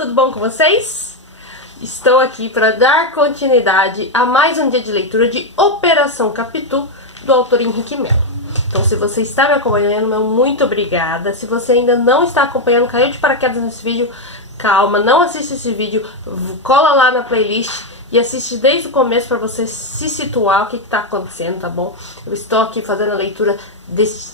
tudo bom com vocês? Estou aqui para dar continuidade a mais um dia de leitura de Operação Capitu, do autor Henrique Melo. Então, se você está me acompanhando, meu muito obrigada. Se você ainda não está acompanhando, caiu de paraquedas nesse vídeo, calma, não assiste esse vídeo, cola lá na playlist e assiste desde o começo para você se situar o que está acontecendo, tá bom? Eu estou aqui fazendo a leitura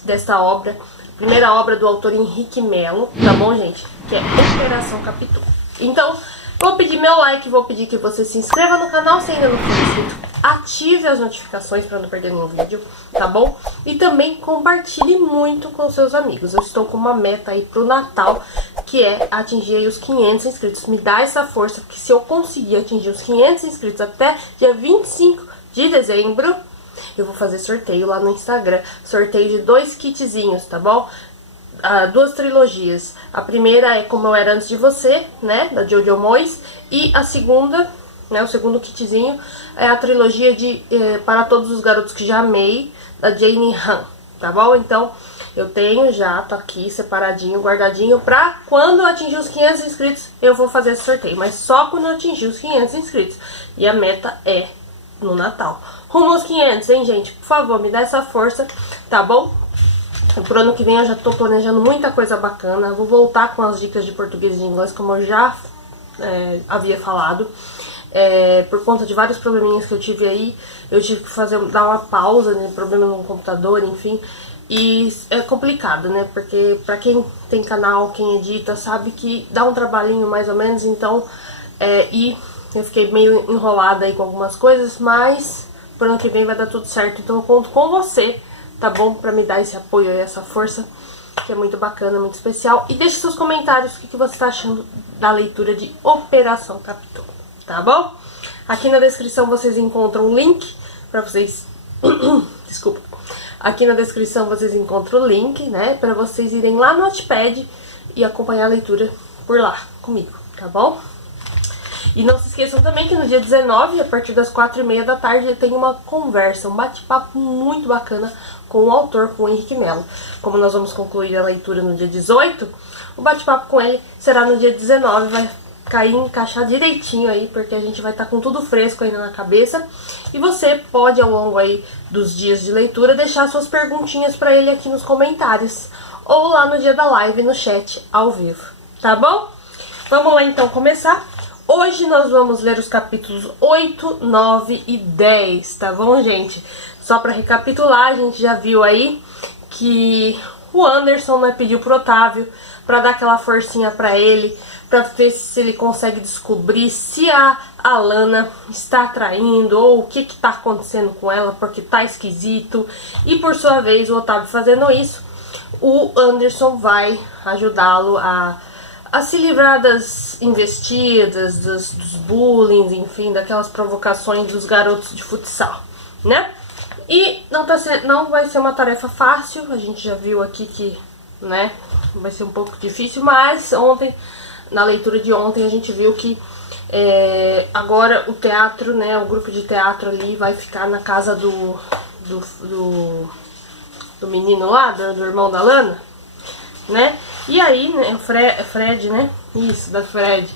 desta obra, primeira obra do autor Henrique Melo, tá bom, gente? Que é Operação Capitu. Então, vou pedir meu like, vou pedir que você se inscreva no canal se ainda não for inscrito, ative as notificações para não perder nenhum vídeo, tá bom? E também compartilhe muito com seus amigos. Eu estou com uma meta aí pro Natal, que é atingir aí os 500 inscritos. Me dá essa força, porque se eu conseguir atingir os 500 inscritos até dia 25 de dezembro, eu vou fazer sorteio lá no Instagram. Sorteio de 2 kitzinhos, tá bom? 2 trilogias. A primeira é Como Eu Era Antes de Você, né? Da Jojo Moyes. E a segunda, né? O segundo kitzinho é a trilogia de Para Todos os Garotos que Já Amei, da Jane Han, tá bom? Então, eu tenho já, tá aqui separadinho, guardadinho, pra quando eu atingir os 500 inscritos, eu vou fazer esse sorteio. Mas só quando eu atingir os 500 inscritos. E a meta é no Natal. Rumo aos 500, hein, gente? Por favor, me dá essa força, tá bom? Pro ano que vem eu já tô planejando muita coisa bacana. Vou voltar com as dicas de português e de inglês, como eu já havia falado. Por conta de vários probleminhas que eu tive aí, eu tive que dar uma pausa, né? Problema no computador, enfim. E é complicado, né? Porque pra quem tem canal, quem edita, sabe que dá um trabalhinho mais ou menos. Então, e eu fiquei meio enrolada aí com algumas coisas, mas pro ano que vem vai dar tudo certo. Então eu conto com você, tá bom? Pra me dar esse apoio e essa força, que é muito bacana, muito especial. E deixe seus comentários, o que você tá achando da leitura de Operação Capitu, tá bom? Aqui na descrição vocês encontram um link pra vocês... Desculpa. Aqui na descrição vocês encontram o link, né? Pra vocês irem lá no Notepad e acompanhar a leitura por lá, comigo, tá bom? E não se esqueçam também que no dia 19, a partir das 4h30 da tarde, tem uma conversa, um bate-papo muito bacana com o autor, com o Henrique Melo. Como nós vamos concluir a leitura no dia 18, o bate-papo com ele será no dia 19, vai encaixar direitinho aí, porque a gente vai estar com tudo fresco ainda na cabeça. E você pode, ao longo aí dos dias de leitura, deixar suas perguntinhas para ele aqui nos comentários, ou lá no dia da live, no chat, ao vivo, tá bom? Vamos lá então começar. Hoje nós vamos ler os capítulos 8, 9 e 10, tá bom, gente? Só pra recapitular, a gente já viu aí que o Anderson, né, pediu pro Otávio pra dar aquela forcinha pra ele, pra ver se ele consegue descobrir se a Alana está traindo ou o que tá acontecendo com ela, porque tá esquisito. E por sua vez, o Otávio fazendo isso, o Anderson vai ajudá-lo a se livrar das investidas, dos bullying, enfim, daquelas provocações dos garotos de futsal, né? E não vai ser uma tarefa fácil, a gente já viu aqui que, né, vai ser um pouco difícil, mas ontem, na leitura de ontem, a gente viu que agora o teatro, né, o grupo de teatro ali vai ficar na casa do menino lá, do irmão da Lana, né? E aí, né, Fred, né? Isso, da Fred.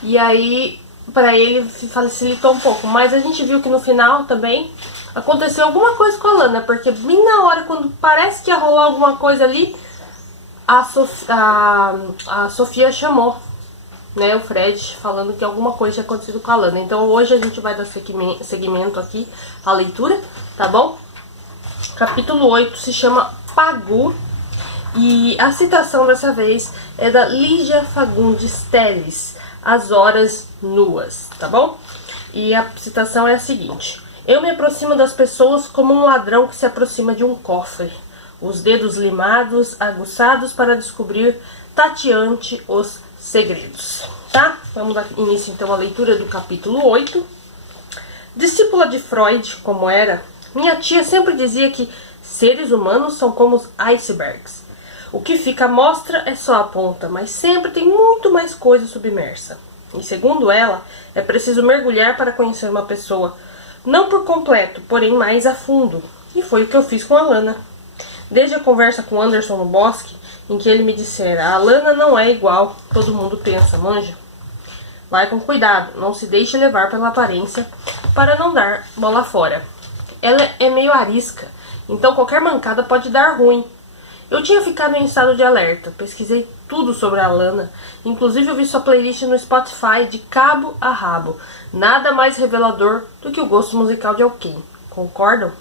E aí, pra ele facilitou um pouco. Mas a gente viu que no final também aconteceu alguma coisa com a Lana. Porque bem na hora, quando parece que ia rolar alguma coisa ali, a Sofia chamou, né, o Fred, falando que alguma coisa tinha acontecido com a Lana. Então hoje a gente vai dar seguimento aqui à leitura, tá bom? Capítulo 8 se chama Pagu. E a citação dessa vez é da Lígia Fagundes Telles, As Horas Nuas, tá bom? E a citação é a seguinte: eu me aproximo das pessoas como um ladrão que se aproxima de um cofre, os dedos limados, aguçados para descobrir tateante os segredos, tá? Vamos dar início então à leitura do capítulo 8. Discípula de Freud, como era, minha tia sempre dizia que seres humanos são como os icebergs. O que fica à mostra é só a ponta, mas sempre tem muito mais coisa submersa. E segundo ela, é preciso mergulhar para conhecer uma pessoa, não por completo, porém mais a fundo. E foi o que eu fiz com a Lana. Desde a conversa com Anderson no bosque, em que ele me dissera: a Lana não é igual todo mundo pensa, manja. Vai com cuidado, não se deixe levar pela aparência para não dar bola fora. Ela é meio arisca, então qualquer mancada pode dar ruim. Eu tinha ficado em estado de alerta, pesquisei tudo sobre a Alana, inclusive eu vi sua playlist no Spotify de cabo a rabo. Nada mais revelador do que o gosto musical de alguém, concordam?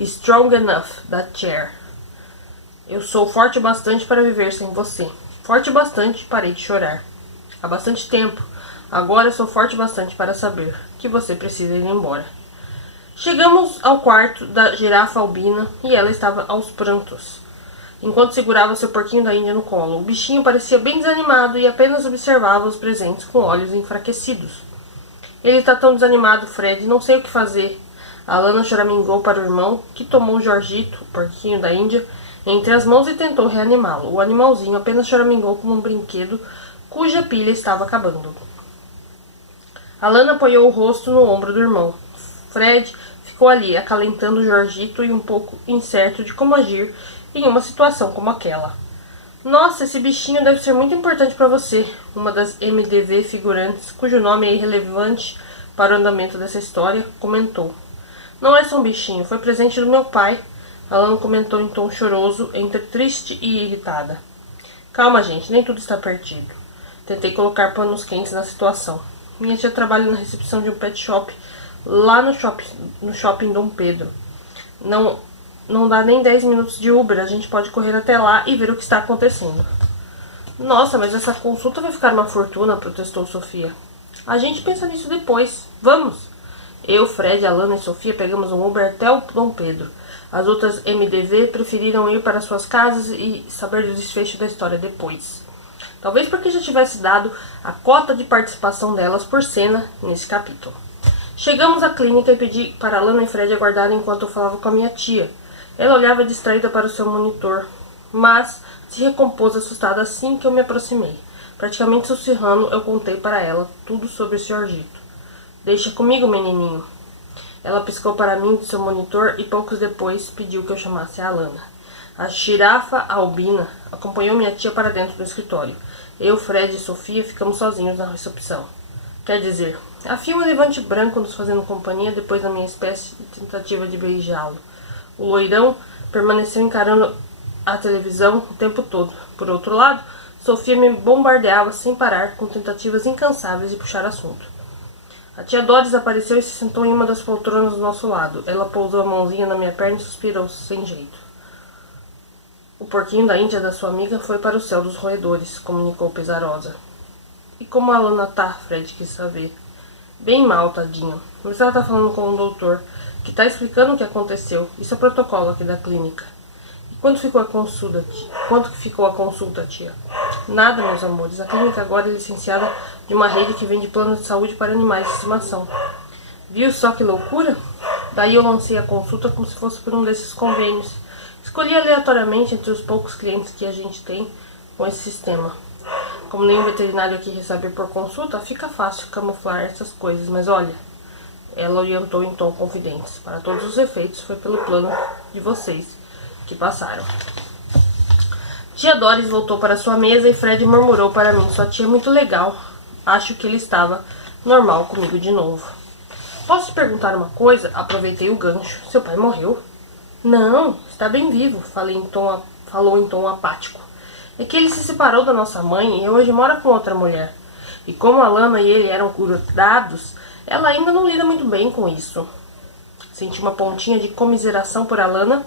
Strong Enough, da Cher. Eu sou forte o bastante para viver sem você. Forte o bastante, parei de chorar. Há bastante tempo. Agora sou forte o bastante para saber que você precisa ir embora. Chegamos ao quarto da girafa albina e ela estava aos prantos, enquanto segurava seu porquinho da Índia no colo. O bichinho parecia bem desanimado e apenas observava os presentes com olhos enfraquecidos. Ele está tão desanimado, Fred, não sei o que fazer. A Alana choramingou para o irmão, que tomou Jorgito, o porquinho da Índia, entre as mãos e tentou reanimá-lo. O animalzinho apenas choramingou como um brinquedo cuja pilha estava acabando. Alana apoiou o rosto no ombro do irmão. Fred ficou ali, acalentando Jorgito e um pouco incerto de como agir em uma situação como aquela. Nossa, esse bichinho deve ser muito importante para você, uma das MDV figurantes, cujo nome é irrelevante para o andamento dessa história, comentou. Não é só um bichinho, foi presente do meu pai, Alana comentou em tom choroso, entre triste e irritada. Calma, gente, nem tudo está perdido. Tentei colocar panos quentes na situação. Minha tia trabalha na recepção de um pet shop lá no shopping Dom Pedro. Não dá nem 10 minutos de Uber, a gente pode correr até lá e ver o que está acontecendo. Nossa, mas essa consulta vai ficar uma fortuna, protestou Sofia. A gente pensa nisso depois. Vamos! Eu, Fred, Alana e Sofia pegamos um Uber até o Dom Pedro. As outras MDV preferiram ir para suas casas e saber do desfecho da história depois. Talvez porque já tivesse dado a cota de participação delas por cena nesse capítulo. Chegamos à clínica e pedi para Alana e Fred aguardarem enquanto eu falava com a minha tia. Ela olhava distraída para o seu monitor, mas se recompôs assustada assim que eu me aproximei. Praticamente sussurrando, eu contei para ela tudo sobre o Jorgito. Deixa comigo, menininho. Ela piscou para mim do seu monitor e poucos depois pediu que eu chamasse a Alana. A girafa albina acompanhou minha tia para dentro do escritório. Eu, Fred e Sofia ficamos sozinhos na recepção. Quer dizer, havia um elefante branco nos fazendo companhia depois da minha espécie de tentativa de beijá-lo. O loirão permaneceu encarando a televisão o tempo todo. Por outro lado, Sofia me bombardeava sem parar com tentativas incansáveis de puxar assunto. A tia Doris apareceu e se sentou em uma das poltronas do nosso lado. Ela pousou a mãozinha na minha perna e suspirou sem jeito. O porquinho da Índia da sua amiga foi para o céu dos roedores, comunicou pesarosa. E como a Alana tá, Fred quis saber. Bem mal, tadinha. Mas ela tá falando com o doutor, que tá explicando o que aconteceu. Isso é protocolo aqui da clínica. E quanto ficou a consulta, tia? Quanto que ficou a consulta, tia? Nada, meus amores. A clínica agora é licenciada de uma rede que vende plano de saúde para animais de estimação. Viu só que loucura? Daí eu lancei a consulta como se fosse por um desses convênios. Escolhi aleatoriamente entre os poucos clientes que a gente tem com esse sistema. Como nenhum veterinário aqui recebe por consulta, fica fácil camuflar essas coisas. Mas olha, ela orientou em tom confidente. Para todos os efeitos, foi pelo plano de vocês que passaram. Tia Doris voltou para sua mesa e Fred murmurou para mim. Sua tia é muito legal. Acho que ele estava normal comigo de novo. Posso te perguntar uma coisa? Aproveitei o gancho. Seu pai morreu? Não, está bem vivo, falou em tom apático. É que ele se separou da nossa mãe e hoje mora com outra mulher. E como a Lana e ele eram grudados, ela ainda não lida muito bem com isso. Senti uma pontinha de comiseração por Alana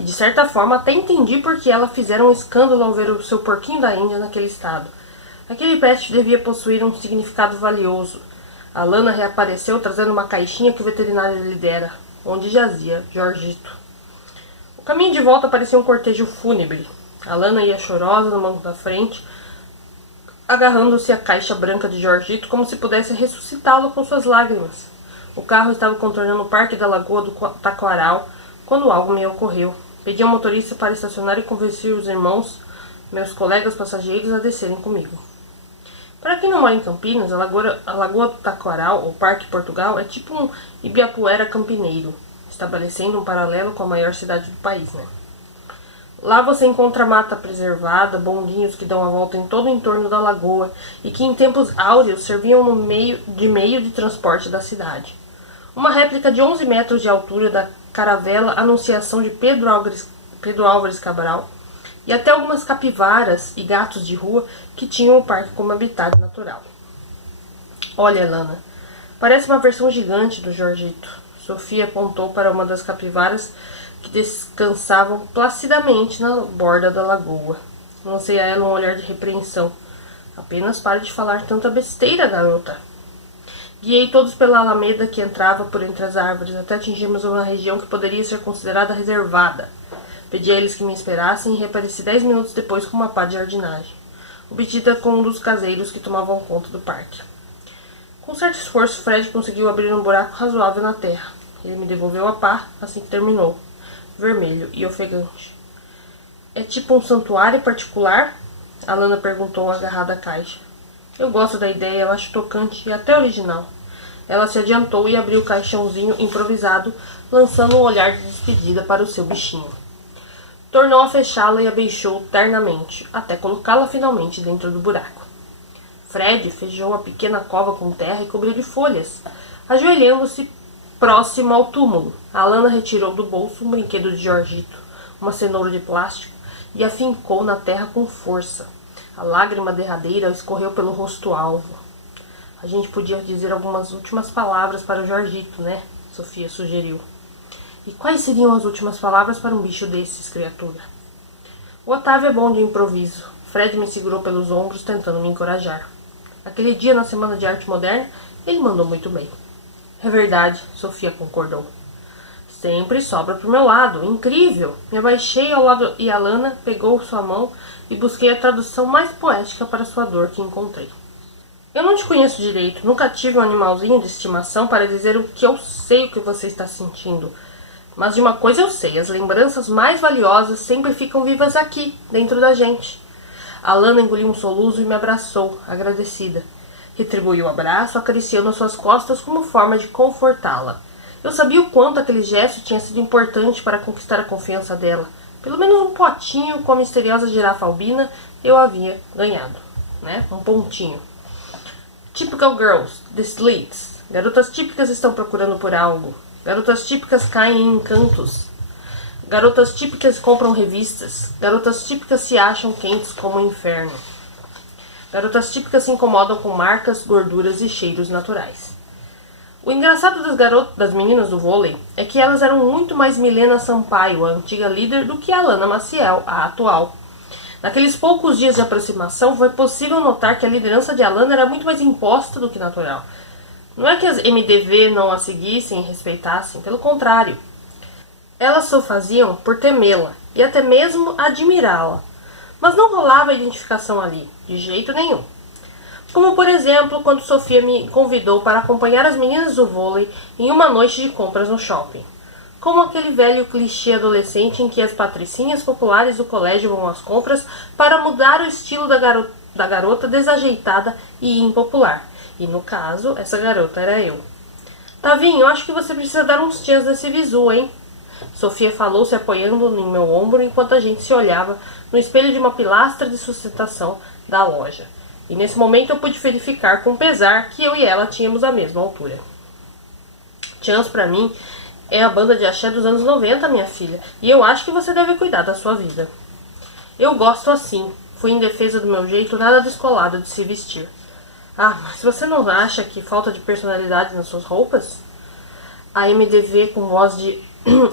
e de certa forma até entendi por que ela fizeram um escândalo ao ver o seu porquinho da Índia naquele estado. Aquele pet devia possuir um significado valioso. Alana reapareceu trazendo uma caixinha que o veterinário lhe dera, onde jazia Jorgito. O caminho de volta parecia um cortejo fúnebre. Alana ia chorosa no banco da frente, agarrando-se à caixa branca de Jorgito como se pudesse ressuscitá-lo com suas lágrimas. O carro estava contornando o parque da Lagoa do Taquaral quando algo me ocorreu. Pedi ao motorista para estacionar e convenci os irmãos, meus colegas passageiros, a descerem comigo. Para quem não mora em Campinas, a Lagoa do Taquaral, ou Parque Portugal, é tipo um Ibirapuera campineiro, estabelecendo um paralelo com a maior cidade do país, né? Lá você encontra mata preservada, bondinhos que dão a volta em todo o entorno da lagoa e que em tempos áureos serviam no meio de transporte da cidade. Uma réplica de 11 metros de altura da caravela Anunciação de Pedro Álvares Cabral e até algumas capivaras e gatos de rua que tinham o parque como habitat natural. Olha, Lana, parece uma versão gigante do Jorgito. Sofia apontou para uma das capivaras que descansavam placidamente na borda da lagoa. Lancei a ela um olhar de repreensão. Apenas pare de falar tanta besteira, garota. Guiei todos pela alameda que entrava por entre as árvores, até atingirmos uma região que poderia ser considerada reservada. Pedi a eles que me esperassem e reapareci 10 minutos depois com uma pá de jardinagem, obtida com um dos caseiros que tomavam conta do parque. Com certo esforço, Fred conseguiu abrir um buraco razoável na terra. Ele me devolveu a pá assim que terminou, vermelho e ofegante. É tipo um santuário particular? A Lana perguntou, agarrada à caixa. Eu gosto da ideia, eu acho tocante e até original. Ela se adiantou e abriu o caixãozinho improvisado, lançando um olhar de despedida para o seu bichinho. Tornou a fechá-la e a beijou ternamente, até colocá-la finalmente dentro do buraco. Fred fechou a pequena cova com terra e cobriu de folhas, ajoelhando-se próximo ao túmulo. A Lana retirou do bolso um brinquedo de Jorgito, uma cenoura de plástico, e a fincou na terra com força. A lágrima derradeira escorreu pelo rosto alvo. A gente podia dizer algumas últimas palavras para o Jorgito, né? Sofia sugeriu. E quais seriam as últimas palavras para um bicho desses, criatura? O Otávio é bom de improviso. Fred me segurou pelos ombros, tentando me encorajar. Aquele dia, na Semana de Arte Moderna, ele mandou muito bem. É verdade, Sofia concordou. Sempre sobra pro meu lado. Incrível! Me abaixei ao lado e a Lana pegou sua mão e busquei a tradução mais poética para sua dor que encontrei. Eu não te conheço direito. Nunca tive um animalzinho de estimação para dizer o que eu sei o que você está sentindo. Mas de uma coisa eu sei. As lembranças mais valiosas sempre ficam vivas aqui, dentro da gente. A Lana engoliu um soluço e me abraçou, agradecida. Retribuiu o abraço, acariciando as suas costas como forma de confortá-la. Eu sabia o quanto aquele gesto tinha sido importante para conquistar a confiança dela. Pelo menos um potinho com a misteriosa girafa albina eu havia ganhado, né? Um pontinho. Typical girls, the slits. Garotas típicas estão procurando por algo. Garotas típicas caem em encantos. Garotas típicas compram revistas. Garotas típicas se acham quentes como o inferno. Garotas típicas se incomodam com marcas, gorduras e cheiros naturais. O engraçado das meninas do vôlei é que elas eram muito mais Milena Sampaio, a antiga líder, do que a Lana Maciel, a atual. Naqueles poucos dias de aproximação, foi possível notar que a liderança de Alana era muito mais imposta do que natural. Não é que as MDV não a seguissem e respeitassem, pelo contrário. Elas só faziam por temê-la e até mesmo admirá-la. Mas não rolava identificação ali, de jeito nenhum. Como, por exemplo, quando Sofia me convidou para acompanhar as meninas do vôlei em uma noite de compras no shopping. Como aquele velho clichê adolescente em que as patricinhas populares do colégio vão às compras para mudar o estilo da garota desajeitada e impopular. E no caso, essa garota era eu. Tavinho, acho que você precisa dar uns tchan nesse visu, hein? Sofia falou, se apoiando em meu ombro enquanto a gente se olhava no espelho de uma pilastra de sustentação da loja. E nesse momento eu pude verificar com pesar que eu e ela tínhamos a mesma altura. Chance pra mim é a banda de axé dos anos 90, minha filha, e eu acho que você deve cuidar da sua vida. Eu gosto assim, fui em defesa do meu jeito nada descolado de se vestir. Ah, mas você não acha que falta de personalidade nas suas roupas? A MDV com voz de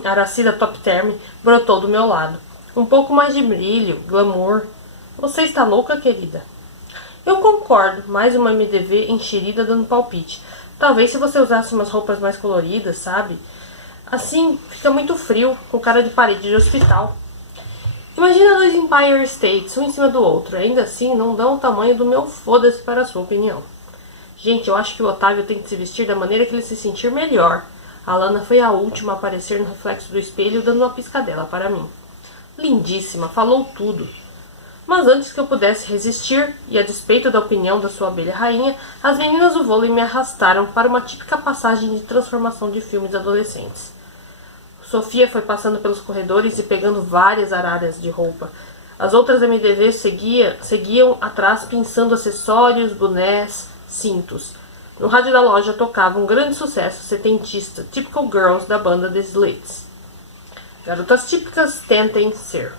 Aracida Top Term brotou do meu lado. Um pouco mais de brilho, glamour. Você está louca, querida? Eu concordo, mais uma MDV enxerida dando palpite. Talvez se você usasse umas roupas mais coloridas, sabe? Assim, fica muito frio, com cara de parede de hospital. Imagina dois Empire States, um em cima do outro. Ainda assim, não dão o tamanho do meu foda-se para a sua opinião. Gente, eu acho que o Otávio tem que se vestir da maneira que ele se sentir melhor. A Lana foi a última a aparecer no reflexo do espelho, dando uma piscadela para mim. Lindíssima, falou tudo. Mas antes que eu pudesse resistir, e a despeito da opinião da sua abelha rainha, as meninas do vôlei me arrastaram para uma típica passagem de transformação de filmes adolescentes. Sofia foi passando pelos corredores e pegando várias araras de roupa. As outras MDV seguiam atrás pensando acessórios, bonés, cintos. No rádio da loja tocava um grande sucesso setentista, Typical Girls da banda The Slits. Garotas típicas tentem ser.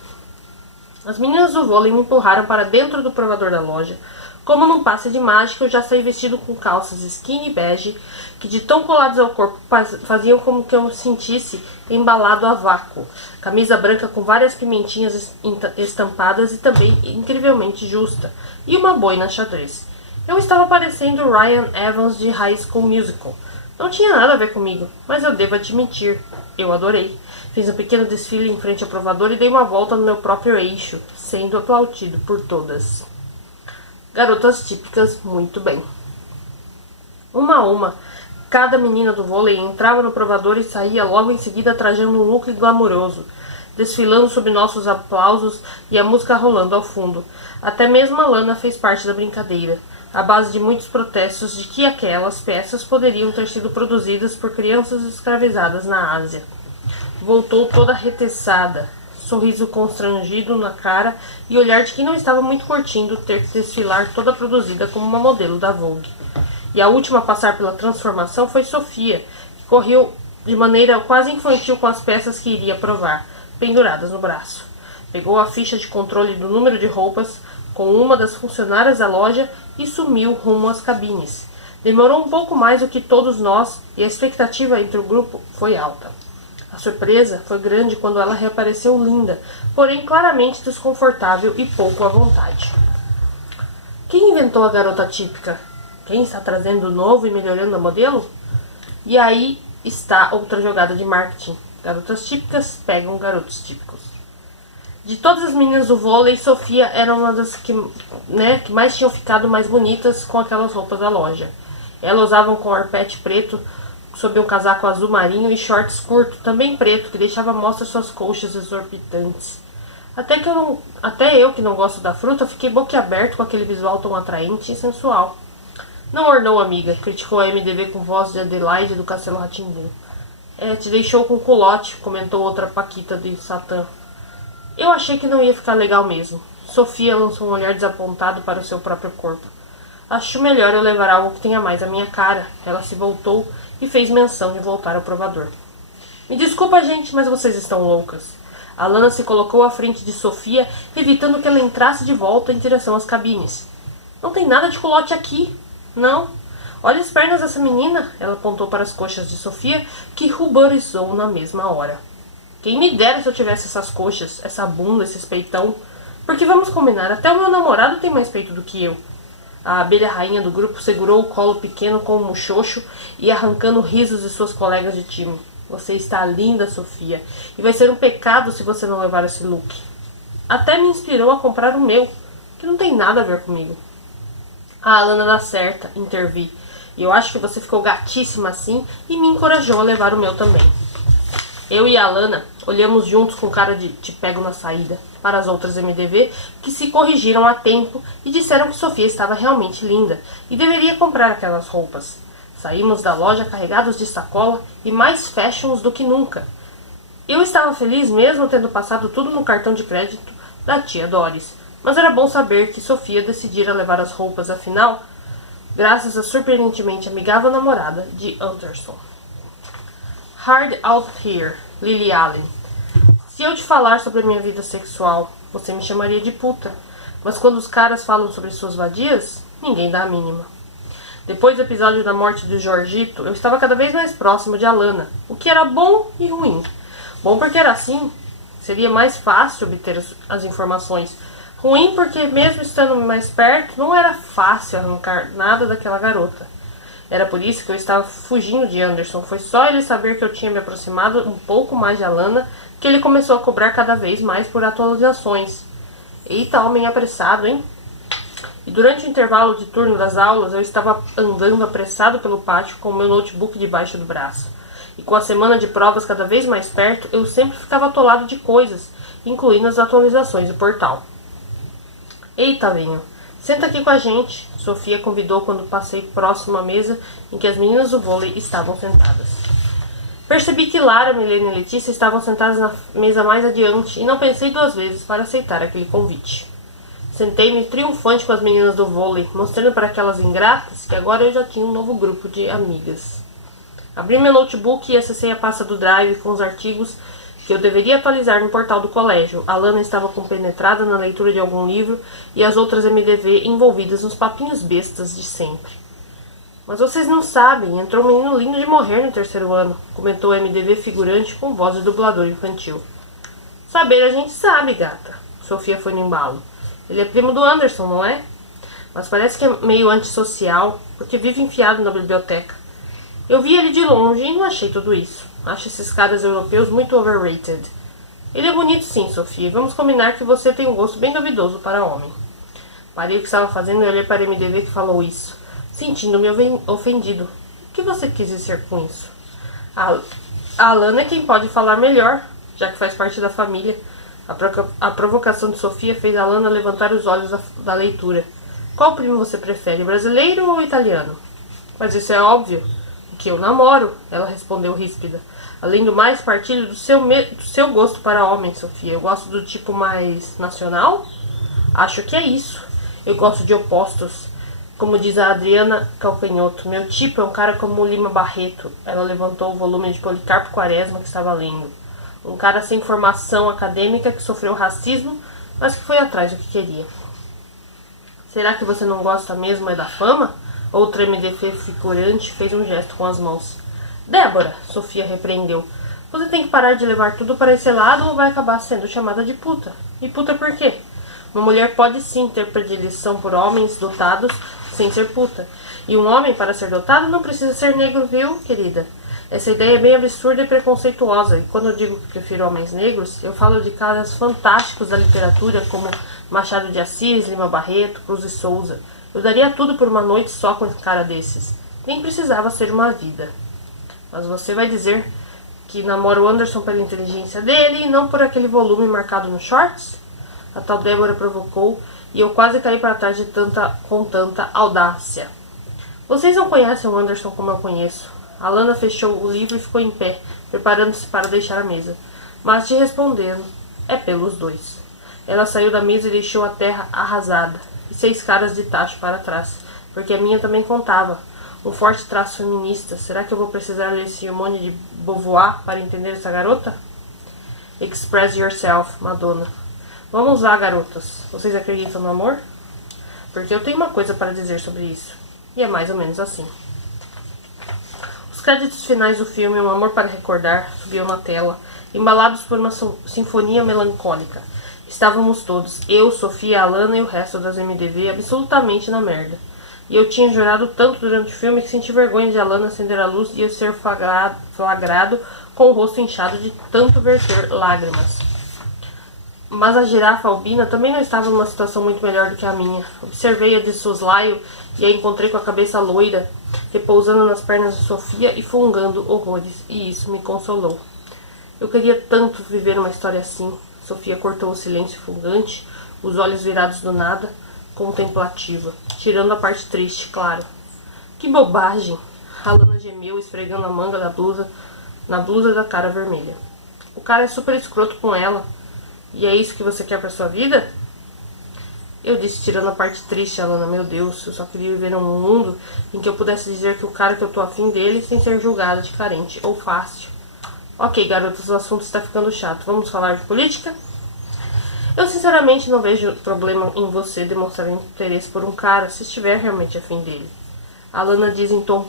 As meninas do vôlei me empurraram para dentro do provador da loja. Como num passe de mágica, eu já saí vestido com calças skinny bege, que de tão coladas ao corpo faziam como que eu sentisse embalado a vácuo. Camisa branca com várias pimentinhas estampadas e também incrivelmente justa. E uma boina xadrez. Eu estava parecendo Ryan Evans de High School Musical. Não tinha nada a ver comigo, mas eu devo admitir, eu adorei. Fiz um pequeno desfile em frente ao provador e dei uma volta no meu próprio eixo, sendo aplaudido por todas. Garotas típicas, muito bem. Uma a uma, cada menina do vôlei entrava no provador e saía logo em seguida trajando um look glamouroso, desfilando sob nossos aplausos e a música rolando ao fundo. Até mesmo a Lana fez parte da brincadeira, à base de muitos protestos de que aquelas peças poderiam ter sido produzidas por crianças escravizadas na Ásia. Voltou toda reteçada, sorriso constrangido na cara e olhar de quem não estava muito curtindo ter que desfilar toda produzida como uma modelo da Vogue. E a última a passar pela transformação foi Sofia, que correu de maneira quase infantil com as peças que iria provar, penduradas no braço. Pegou a ficha de controle do número de roupas com uma das funcionárias da loja e sumiu rumo às cabines. Demorou um pouco mais do que todos nós e a expectativa entre o grupo foi alta. A surpresa foi grande quando ela reapareceu linda, porém claramente desconfortável e pouco à vontade. Quem inventou a garota típica? Quem está trazendo o novo e melhorando a modelo? E aí está outra jogada de marketing. Garotas típicas pegam garotos típicos. De todas as meninas do vôlei, Sofia era uma das que mais tinham ficado mais bonitas com aquelas roupas da loja. Ela usava um corpete preto sob um casaco azul marinho e shorts curto, também preto, que deixava à mostra suas coxas exorbitantes. Até eu, que não gosto da fruta, fiquei boquiaberto com aquele visual tão atraente e sensual. Não ornou, amiga, criticou a MDV com voz de Adelaide do Castelo Rá-Tim-Bum. Te deixou com culote, comentou outra paquita de Satã. Eu achei que não ia ficar legal mesmo. Sofia lançou um olhar desapontado para o seu próprio corpo. Acho melhor eu levar algo que tenha mais a minha cara. Ela se voltou e fez menção de voltar ao provador. Me desculpa, gente, mas vocês estão loucas. A Lana se colocou à frente de Sofia, evitando que ela entrasse de volta em direção às cabines. Não tem nada de culote aqui. Não. Olha as pernas dessa menina. Ela apontou para as coxas de Sofia, que ruborizou na mesma hora. Quem me dera se eu tivesse essas coxas, essa bunda, esse peitão. Porque vamos combinar, até o meu namorado tem mais peito do que eu. A abelha rainha do grupo segurou o colo pequeno com um muxoxo e arrancando risos de suas colegas de time. Você está linda, Sofia, e vai ser um pecado se você não levar esse look. Até me inspirou a comprar o meu, que não tem nada a ver comigo. A Alana dá certa, intervi. E eu acho que você ficou gatíssima assim e me encorajou a levar o meu também. Eu e a Alana olhamos juntos com cara de te pego na saída para as outras MDV, que se corrigiram a tempo e disseram que Sofia estava realmente linda e deveria comprar aquelas roupas. Saímos da loja carregados de sacola e mais fashions do que nunca. Eu estava feliz mesmo tendo passado tudo no cartão de crédito da tia Doris, mas era bom saber que Sofia decidira levar as roupas, afinal, graças à surpreendentemente amigável namorada de Anderson. Hard Out Here, Lily Allen. Se eu te falar sobre a minha vida sexual, você me chamaria de puta. Mas quando os caras falam sobre suas vadias, ninguém dá a mínima. Depois do episódio da morte do Jorgito, eu estava cada vez mais próximo de Alana, o que era bom e ruim. Bom porque era assim, seria mais fácil obter as informações. Ruim porque mesmo estando mais perto, não era fácil arrancar nada daquela garota. Era por isso que eu estava fugindo de Anderson. Foi só ele saber que eu tinha me aproximado um pouco mais de Alana que ele começou a cobrar cada vez mais por atualizações. Eita, homem apressado, hein? E durante o intervalo de turno das aulas, eu estava andando apressado pelo pátio com o meu notebook debaixo do braço. E com a semana de provas cada vez mais perto, eu sempre ficava atolado de coisas, incluindo as atualizações do portal. Eita, Vinho, senta aqui com a gente, Sofia convidou quando passei próximo à mesa em que as meninas do vôlei estavam sentadas. Percebi que Lara, Milena e Letícia estavam sentadas na mesa mais adiante e não pensei duas vezes para aceitar aquele convite. Sentei-me triunfante com as meninas do vôlei, mostrando para aquelas ingratas que agora eu já tinha um novo grupo de amigas. Abri meu notebook e acessei a pasta do Drive com os artigos que eu deveria atualizar no portal do colégio. A Lana estava compenetrada na leitura de algum livro e as outras MDV envolvidas nos papinhos bestas de sempre. Mas vocês não sabem, entrou um menino lindo de morrer no terceiro ano, comentou o MDV figurante com voz de dublador infantil. Saber a gente sabe, gata. Sofia foi no embalo. Ele é primo do Anderson, não é? Mas parece que é meio antissocial, porque vive enfiado na biblioteca. Eu vi ele de longe e não achei tudo isso. Acho esses caras europeus muito overrated. Ele é bonito sim, Sofia. Vamos combinar que você tem um gosto bem duvidoso para homem. Parei o que estava fazendo e olhei para a MDV que falou isso, sentindo-me ofendido. O que você quis dizer com isso? A Lana é quem pode falar melhor, já que faz parte da família. A provocação de Sofia fez a Lana levantar os olhos da leitura. Qual primo você prefere, brasileiro ou italiano? Mas isso é óbvio. O que eu namoro, ela respondeu ríspida. Além do mais, partilho do seu gosto para homem, Sofia. Eu gosto do tipo mais nacional? Acho que é isso. Eu gosto de opostos. Como diz a Adriana Calcanhoto, meu tipo é um cara como o Lima Barreto. Ela levantou o volume de Policarpo Quaresma que estava lendo. Um cara sem formação acadêmica que sofreu racismo, mas que foi atrás do que queria. Será que você não gosta mesmo da fama? Outra MDF figurante fez um gesto com as mãos. Débora, Sofia repreendeu. Você tem que parar de levar tudo para esse lado ou vai acabar sendo chamada de puta. E puta por quê? Uma mulher pode sim ter predileção por homens dotados sem ser puta. E um homem, para ser dotado, não precisa ser negro, viu, querida? Essa ideia é bem absurda e preconceituosa. E quando eu digo que prefiro homens negros, eu falo de caras fantásticos da literatura, como Machado de Assis, Lima Barreto, Cruz e Souza. Eu daria tudo por uma noite só com um cara desses. Nem precisava ser uma vida. Mas você vai dizer que namora o Anderson pela inteligência dele e não por aquele volume marcado nos shorts? A tal Débora provocou e eu quase caí para trás com tanta audácia. Vocês não conhecem o Anderson como eu conheço. A Lana fechou o livro e ficou em pé, preparando-se para deixar a mesa. Mas te respondendo, é pelos dois. Ela saiu da mesa e deixou a terra arrasada, e 6 caras de tacho para trás, porque a minha também contava. Um forte traço feminista. Será que eu vou precisar ler Simone de Beauvoir para entender essa garota? Express yourself, Madonna. Vamos lá, garotas. Vocês acreditam no amor? Porque eu tenho uma coisa para dizer sobre isso. E é mais ou menos assim. Os créditos finais do filme Um Amor para Recordar subiam na tela, embalados por uma sinfonia melancólica. Estávamos todos, eu, Sofia, Alana e o resto das MDV, absolutamente na merda. E eu tinha chorado tanto durante o filme que senti vergonha de Alana acender a luz e eu ser flagrado com o rosto inchado de tanto verter lágrimas. Mas a girafa albina também não estava numa situação muito melhor do que a minha. Observei-a de soslaio e a encontrei com a cabeça loira, repousando nas pernas de Sofia e fungando horrores, e isso me consolou. Eu queria tanto viver uma história assim. Sofia cortou o silêncio fungante, os olhos virados do nada, contemplativa, tirando a parte triste, claro. Que bobagem! A Lana gemeu, esfregando a manga da blusa na blusa da cara vermelha. O cara é super escroto com ela. E é isso que você quer pra sua vida? Eu disse, tirando a parte triste, Alana, meu Deus, eu só queria viver num mundo em que eu pudesse dizer que o cara que eu tô afim dele sem ser julgada de carente ou fácil. Ok, garotas, o assunto está ficando chato. Vamos falar de política? Eu sinceramente não vejo problema em você demonstrar interesse por um cara se estiver realmente afim dele. Alana diz em tom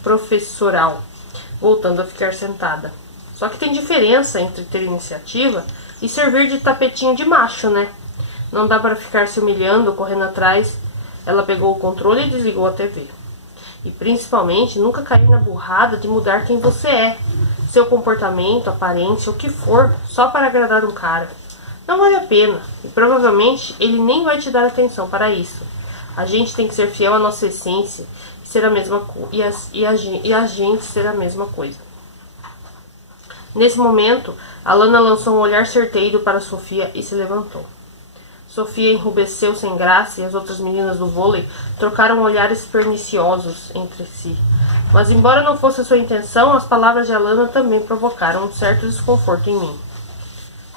professoral, voltando a ficar sentada. Só que tem diferença entre ter iniciativa e servir de tapetinho de macho, né? Não dá para ficar se humilhando, correndo atrás. Ela pegou o controle e desligou a TV. E principalmente, nunca cair na burrada de mudar quem você é. Seu comportamento, aparência, o que for, só para agradar um cara. Não vale a pena. E provavelmente ele nem vai te dar atenção para isso. A gente tem que ser fiel à nossa essência e ser a mesma e a gente ser a mesma coisa. Nesse momento, Alana lançou um olhar certeiro para Sofia e se levantou. Sofia enrubesceu sem graça e as outras meninas do vôlei trocaram olhares perniciosos entre si. Mas embora não fosse a sua intenção, as palavras de Alana também provocaram um certo desconforto em mim.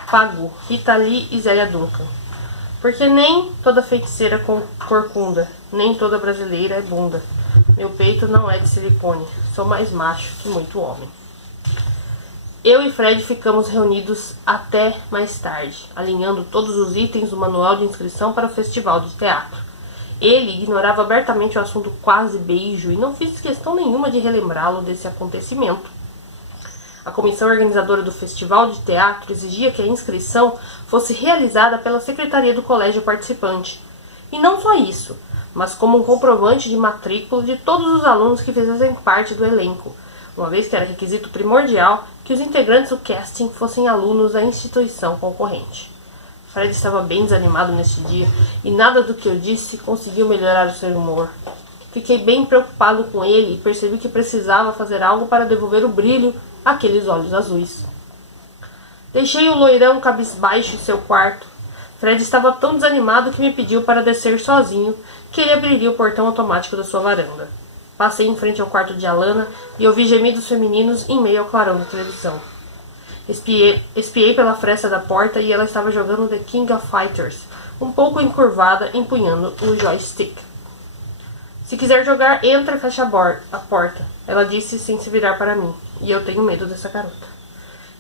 Pagu, Rita Lee e Zélia Duncan. Porque nem toda feiticeira corcunda, nem toda brasileira é bunda. Meu peito não é de silicone, sou mais macho que muito homem. Eu e Fred ficamos reunidos até mais tarde, alinhando todos os itens do manual de inscrição para o festival de teatro. Ele ignorava abertamente o assunto quase beijo e não fiz questão nenhuma de relembrá-lo desse acontecimento. A comissão organizadora do festival de teatro exigia que a inscrição fosse realizada pela secretaria do colégio participante. E não só isso, mas como um comprovante de matrícula de todos os alunos que fizessem parte do elenco, uma vez que era requisito primordial que os integrantes do casting fossem alunos da instituição concorrente. Fred estava bem desanimado neste dia e nada do que eu disse conseguiu melhorar o seu humor. Fiquei bem preocupado com ele e percebi que precisava fazer algo para devolver o brilho àqueles olhos azuis. Deixei o loirão cabisbaixo em seu quarto. Fred estava tão desanimado que me pediu para descer sozinho, que ele abriria o portão automático da sua varanda. Passei em frente ao quarto de Alana e ouvi gemidos femininos em meio ao clarão da televisão. Espiei pela fresta da porta e ela estava jogando The King of Fighters, um pouco encurvada, empunhando o joystick. Se quiser jogar, entra e fecha a porta, ela disse sem se virar para mim, e eu tenho medo dessa garota.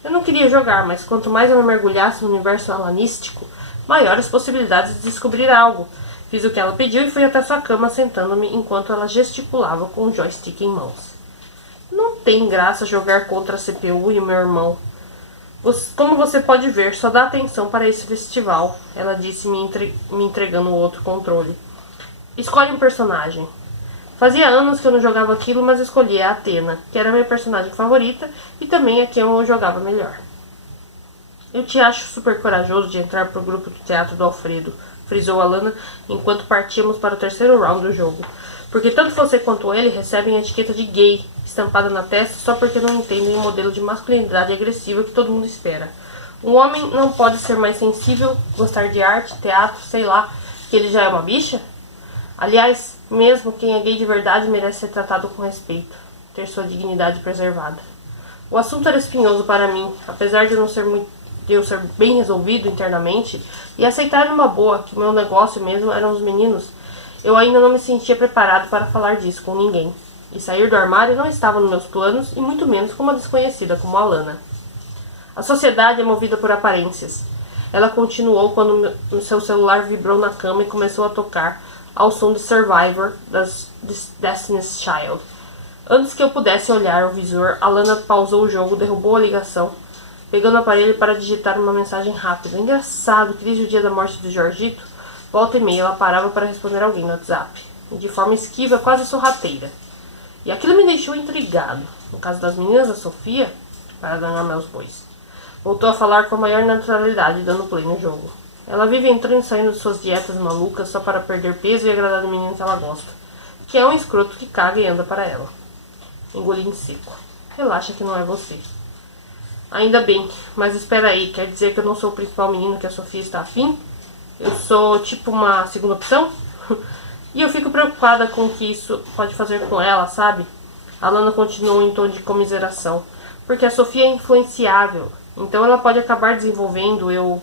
Eu não queria jogar, mas quanto mais eu me mergulhasse no universo alanístico, maiores possibilidades de descobrir algo. Fiz o que ela pediu e fui até sua cama sentando-me enquanto ela gesticulava com o joystick em mãos. Não tem graça jogar contra a CPU e o meu irmão. Como você pode ver, só dá atenção para esse festival, ela disse me entregando o outro controle. Escolhe um personagem. Fazia anos que eu não jogava aquilo, mas escolhi a Athena, que era a minha personagem favorita e também a quem eu jogava melhor. Eu te acho super corajoso de entrar pro grupo do teatro do Alfredo, frisou Alana enquanto partíamos para o terceiro round do jogo. Porque tanto você quanto ele recebem a etiqueta de gay estampada na testa só porque não entendem o modelo de masculinidade agressiva que todo mundo espera. Um homem não pode ser mais sensível, gostar de arte, teatro, sei lá, que ele já é uma bicha? Aliás, mesmo quem é gay de verdade merece ser tratado com respeito, ter sua dignidade preservada. O assunto era espinhoso para mim, apesar de eu ser bem resolvido internamente e aceitar numa boa que o meu negócio mesmo eram os meninos. Eu ainda não me sentia preparado para falar disso com ninguém. E sair do armário não estava nos meus planos, e muito menos com uma desconhecida como Alana. A sociedade é movida por aparências. Ela continuou quando seu celular vibrou na cama e começou a tocar ao som de Survivor das Destiny's Child. Antes que eu pudesse olhar o visor, Alana pausou o jogo, derrubou a ligação, pegando o aparelho para digitar uma mensagem rápida. Engraçado que desde o dia da morte de Jorgito, volta e meia ela parava para responder alguém no WhatsApp, de forma esquiva, quase sorrateira. E aquilo me deixou intrigado. No caso das meninas, a Sofia, para danar meus bois, voltou a falar com a maior naturalidade, dando play no jogo. Ela vive entrando e saindo de suas dietas malucas só para perder peso e agradar o menino que ela gosta, que é um escroto que caga e anda para ela. Engoli em seco. Relaxa que não é você. Ainda bem, mas espera aí, quer dizer que eu não sou o principal menino que a Sofia está afim? Eu sou tipo uma segunda opção? E eu fico preocupada com o que isso pode fazer com ela, sabe? A Lana continuou em tom de comiseração. Porque a Sofia é influenciável, então ela pode acabar desenvolvendo, eu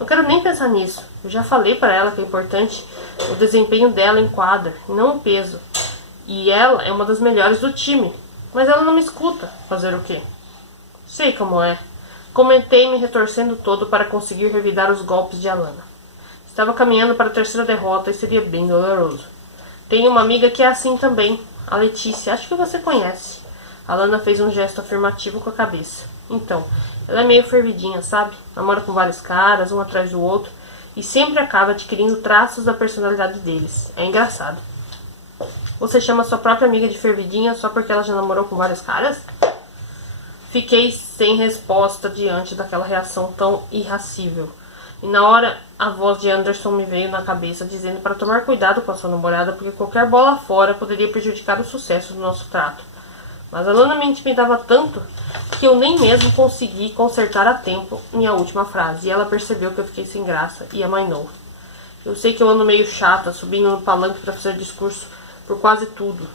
não quero nem pensar nisso. Eu já falei para ela que é importante o desempenho dela em quadra, e não o peso. E ela é uma das melhores do time, mas ela não me escuta. Fazer o quê? Sei como é. Comentei me retorcendo todo para conseguir revidar os golpes de Alana. Estava caminhando para a terceira derrota e seria bem doloroso. Tenho uma amiga que é assim também, a Letícia, acho que você conhece. A Alana fez um gesto afirmativo com a cabeça. Então, ela é meio fervidinha, sabe? Namora com vários caras, um atrás do outro, e sempre acaba adquirindo traços da personalidade deles. É engraçado. Você chama sua própria amiga de fervidinha só porque ela já namorou com vários caras? Fiquei sem resposta diante daquela reação tão irracível. E na hora, a voz de Anderson me veio na cabeça, dizendo para tomar cuidado com a sua namorada, porque qualquer bola fora poderia prejudicar o sucesso do nosso trato. Mas a Lana me intimidava tanto que eu nem mesmo consegui consertar a tempo minha última frase, e ela percebeu que eu fiquei sem graça e amainou. Eu sei que eu ando meio chata, subindo no palanque para fazer discurso por quase tudo.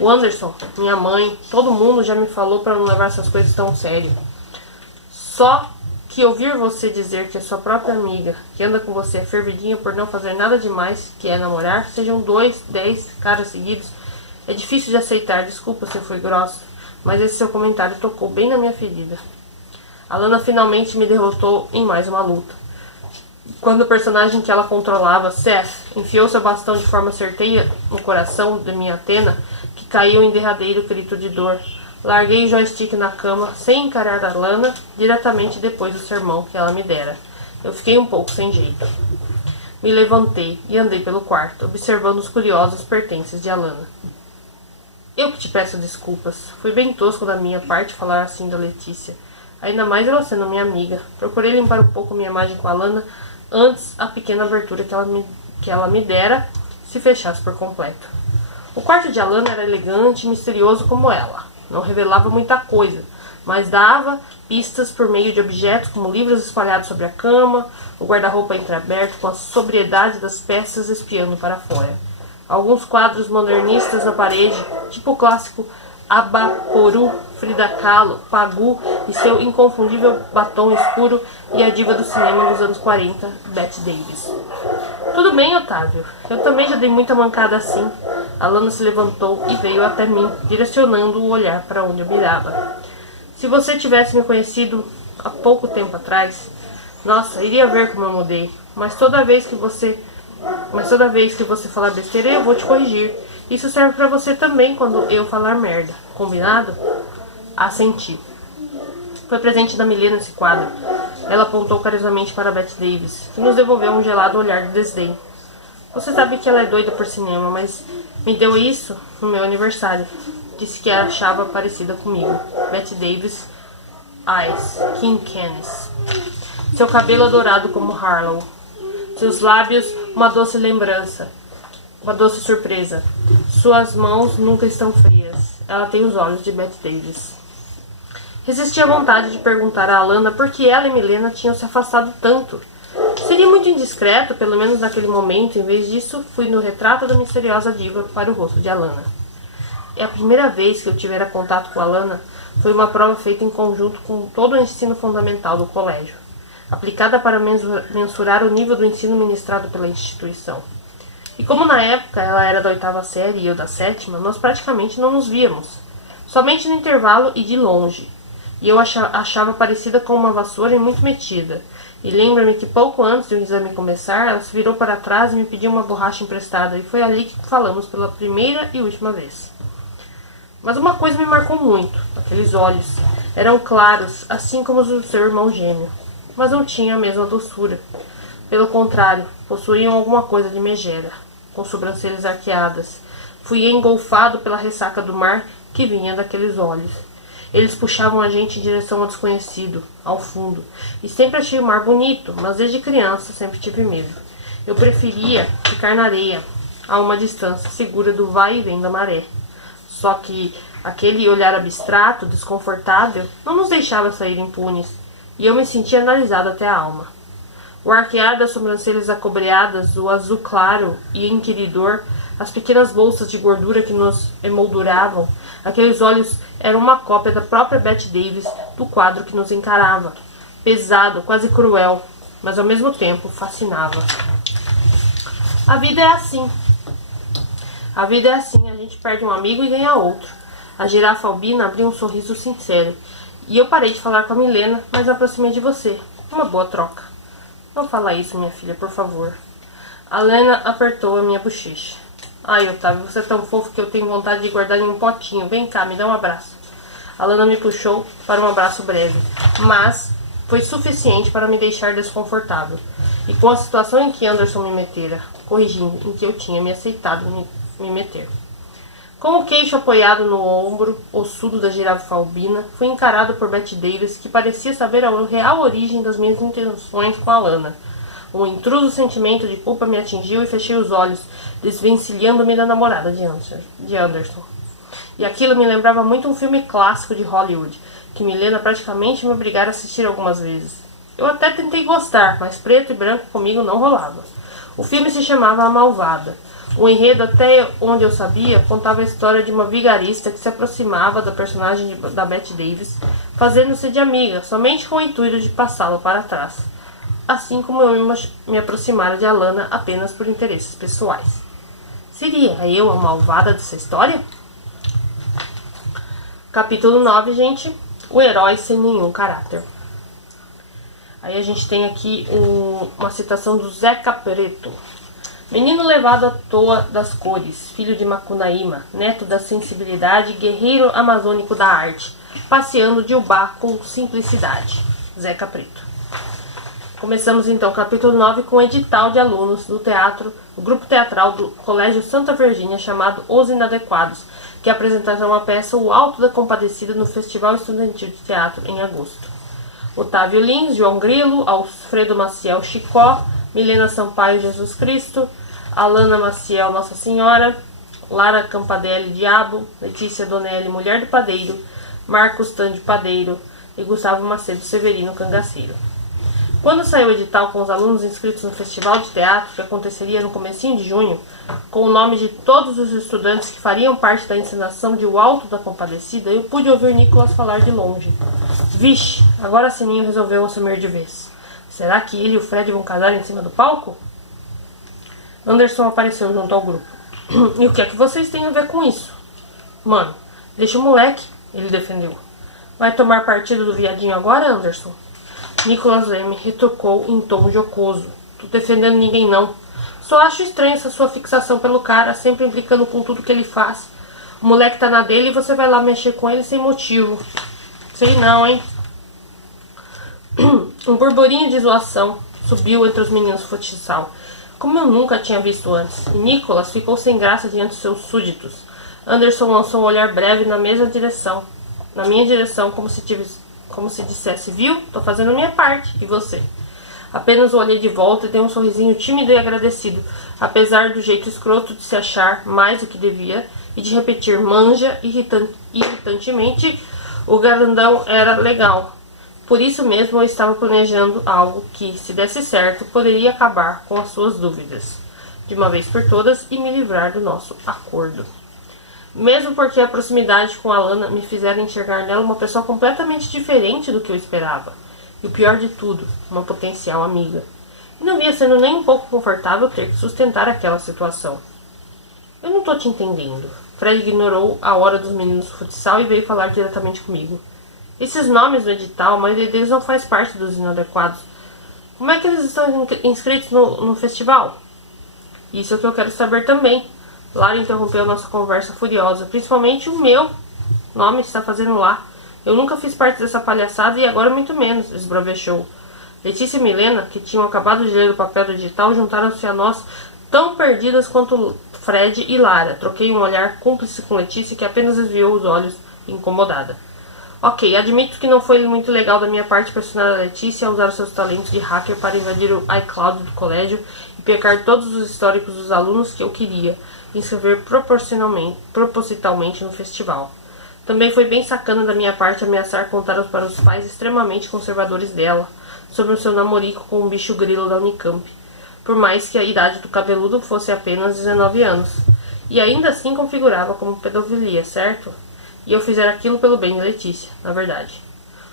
O Anderson, minha mãe, todo mundo já me falou para não levar essas coisas tão sério. Só que ouvir você dizer que a sua própria amiga, que anda com você, é fervidinha por não fazer nada demais, que é namorar, sejam 2, 10 caras seguidos, é difícil de aceitar. Desculpa se eu fui grossa, mas esse seu comentário tocou bem na minha ferida. A Lana finalmente me derrotou em mais uma luta. Quando o personagem que ela controlava, Seth, enfiou seu bastão de forma certeira no coração de minha Athena, que caiu em derradeiro grito de dor, larguei o joystick na cama, sem encarar a Lana, diretamente depois do sermão que ela me dera. Eu fiquei um pouco sem jeito. Me levantei e andei pelo quarto, observando os curiosos pertences de Alana. Eu que te peço desculpas. Foi bem tosco da minha parte falar assim da Letícia. Ainda mais ela sendo minha amiga. Procurei limpar um pouco minha imagem com a Lana antes a pequena abertura que ela me dera se fechasse por completo. O quarto de Alana era elegante e misterioso como ela. Não revelava muita coisa, mas dava pistas por meio de objetos como livros espalhados sobre a cama, o guarda-roupa entreaberto com a sobriedade das peças espiando para fora. Alguns quadros modernistas na parede, tipo o clássico Abaporu, Frida Kahlo, Pagu e seu inconfundível batom escuro e a diva do cinema dos anos 40, Bette Davis. Tudo bem, Otávio. Eu também já dei muita mancada assim. A Lana se levantou e veio até mim, direcionando o olhar para onde eu mirava. Se você tivesse me conhecido há pouco tempo atrás, nossa, iria ver como eu mudei. Mas toda vez que você falar besteira, eu vou te corrigir. Isso serve pra você também quando eu falar merda. Combinado? Assenti. Foi presente da Milena esse quadro. Ela apontou carinhosamente para Bette Davis, que nos devolveu um gelado olhar de desdém. Você sabe que ela é doida por cinema, mas me deu isso no meu aniversário. Disse que a achava parecida comigo. Bette Davis, Eyes, King Canis. Seu cabelo adorado como Harlow. Seus lábios, uma doce lembrança. Uma doce surpresa. Suas mãos nunca estão frias. Ela tem os olhos de Bette Davis. Resisti à vontade de perguntar a Alana por que ela e Milena tinham se afastado tanto. Seria muito indiscreto, pelo menos naquele momento. Em vez disso, fui no retrato da misteriosa diva para o rosto de Alana. É a primeira vez que eu tivera contato com a Alana. Foi uma prova feita em conjunto com todo o ensino fundamental do colégio, aplicada para mensurar o nível do ensino ministrado pela instituição. E como na época ela era da 8ª série e eu da 7ª, nós praticamente não nos víamos. Somente no intervalo e de longe. E eu achava parecida com uma vassoura e muito metida. E lembra-me que pouco antes de o exame começar, ela se virou para trás e me pediu uma borracha emprestada. E foi ali que falamos pela primeira e última vez. Mas uma coisa me marcou muito. Aqueles olhos. Eram claros, assim como os do seu irmão gêmeo. Mas não tinham a mesma doçura. Pelo contrário, possuíam alguma coisa de megera, com sobrancelhas arqueadas. Fui engolfado pela ressaca do mar que vinha daqueles olhos. Eles puxavam a gente em direção ao desconhecido, ao fundo. E sempre achei o mar bonito, mas desde criança sempre tive medo. Eu preferia ficar na areia, a uma distância segura do vai e vem da maré. Só que aquele olhar abstrato, desconfortável, não nos deixava sair impunes, e eu me sentia analisado até a alma. O arquear das sobrancelhas acobreadas, o azul claro e inquiridor, as pequenas bolsas de gordura que nos emolduravam, aqueles olhos eram uma cópia da própria Bette Davis do quadro que nos encarava. Pesado, quase cruel, mas ao mesmo tempo fascinava. A vida é assim. A vida é assim, a gente perde um amigo e ganha outro. A girafa albina abriu um sorriso sincero. E eu parei de falar com a Milena, mas me aproximei de você. Uma boa troca. Não fala isso, minha filha, por favor. A Lena apertou a minha bochecha. Ai, Otávio, você é tão fofo que eu tenho vontade de guardar em um potinho. Vem cá, me dá um abraço. A Lana me puxou para um abraço breve, mas foi suficiente para me deixar desconfortável. E com a situação em que Anderson me metera, corrigindo em que eu tinha me aceitado me meter. Com o queixo apoiado no ombro ossudo da girafa albina, fui encarado por Bette Davis, que parecia saber a real origem das minhas intenções com a Lana. Um intruso sentimento de culpa me atingiu e fechei os olhos, desvencilhando-me da namorada de Anderson. E aquilo me lembrava muito um filme clássico de Hollywood, que Milena praticamente me obrigara a assistir algumas vezes. Eu até tentei gostar, mas preto e branco comigo não rolava. O filme se chamava A Malvada. O enredo, até onde eu sabia, contava a história de uma vigarista que se aproximava da personagem da Bette Davis, fazendo-se de amiga, somente com o intuito de passá-la para trás, assim como eu me aproximara de Alana apenas por interesses pessoais. Seria eu a malvada dessa história? Capítulo 9, gente. O herói sem nenhum caráter. Aí a gente tem aqui uma citação do Zeca Preto. Menino levado à toa das cores, filho de Macunaíma, neto da sensibilidade, guerreiro amazônico da arte, passeando de ubá com simplicidade. Zeca Preto. Começamos então o capítulo 9 com o edital de alunos do teatro, o grupo teatral do Colégio Santa Virgínia, chamado Os Inadequados, que apresentarão a peça O Alto da Compadecida no Festival Estudantil de Teatro em agosto. Otávio Lins, João Grilo, Alfredo Maciel Chicó, Milena Sampaio Jesus Cristo, Alana Maciel Nossa Senhora, Lara Campadelli Diabo, Letícia Donelli Mulher do Padeiro, Marcos Tande Padeiro e Gustavo Macedo Severino Cangaceiro. Quando saiu o edital com os alunos inscritos no festival de teatro, que aconteceria no comecinho de junho, com o nome de todos os estudantes que fariam parte da encenação de O Alto da Compadecida, eu pude ouvir Nicolas falar de longe. Vixe, agora Sininho resolveu assumir de vez. Será que ele e o Fred vão casar em cima do palco? Anderson apareceu junto ao grupo. E o que é que vocês têm a ver com isso? Mano, deixa o moleque, ele defendeu. Vai tomar partido do viadinho agora, Anderson? Nicolas Leme retrucou em tom jocoso. Tô defendendo ninguém não. Só acho estranha essa sua fixação pelo cara, sempre implicando com tudo que ele faz. O moleque tá na dele e você vai lá mexer com ele sem motivo. Sei não, hein? Um burburinho de zoação subiu entre os meninos do futsal, como eu nunca tinha visto antes, e Nicolas ficou sem graça diante de seus súditos. Anderson lançou um olhar breve na minha direção, como se dissesse, viu? Tô fazendo a minha parte, e você? Apenas o olhei de volta e dei um sorrisinho tímido e agradecido, apesar do jeito escroto de se achar mais do que devia e de repetir manja irritantemente, o garandão era legal. Por isso mesmo eu estava planejando algo que, se desse certo, poderia acabar com as suas dúvidas, de uma vez por todas, e me livrar do nosso acordo. Mesmo porque a proximidade com Alana me fizera enxergar nela uma pessoa completamente diferente do que eu esperava. E o pior de tudo, uma potencial amiga. E não via sendo nem um pouco confortável ter que sustentar aquela situação. Eu não tô te entendendo. Fred ignorou a hora dos meninos do futsal e veio falar diretamente comigo. Esses nomes do edital, a maioria deles não faz parte dos inadequados. Como é que eles estão inscritos no festival? Isso é o que eu quero saber também. Lara interrompeu nossa conversa furiosa. Principalmente o meu nome está fazendo lá. Eu nunca fiz parte dessa palhaçada e agora muito menos, esbravejou. Letícia e Milena, que tinham acabado de ler o papel do edital, juntaram-se a nós, tão perdidas quanto Fred e Lara. Troquei um olhar cúmplice com Letícia, que apenas desviou os olhos, incomodada. Ok, admito que não foi muito legal da minha parte pressionar a Letícia a usar os seus talentos de hacker para invadir o iCloud do colégio e pegar todos os históricos dos alunos que eu queria inscrever propositalmente no festival. Também foi bem sacana da minha parte ameaçar contar para os pais extremamente conservadores dela sobre o seu namorico com um bicho grilo da Unicamp, por mais que a idade do cabeludo fosse apenas 19 anos. E ainda assim configurava como pedofilia, certo? E eu fizer aquilo pelo bem de Letícia, na verdade.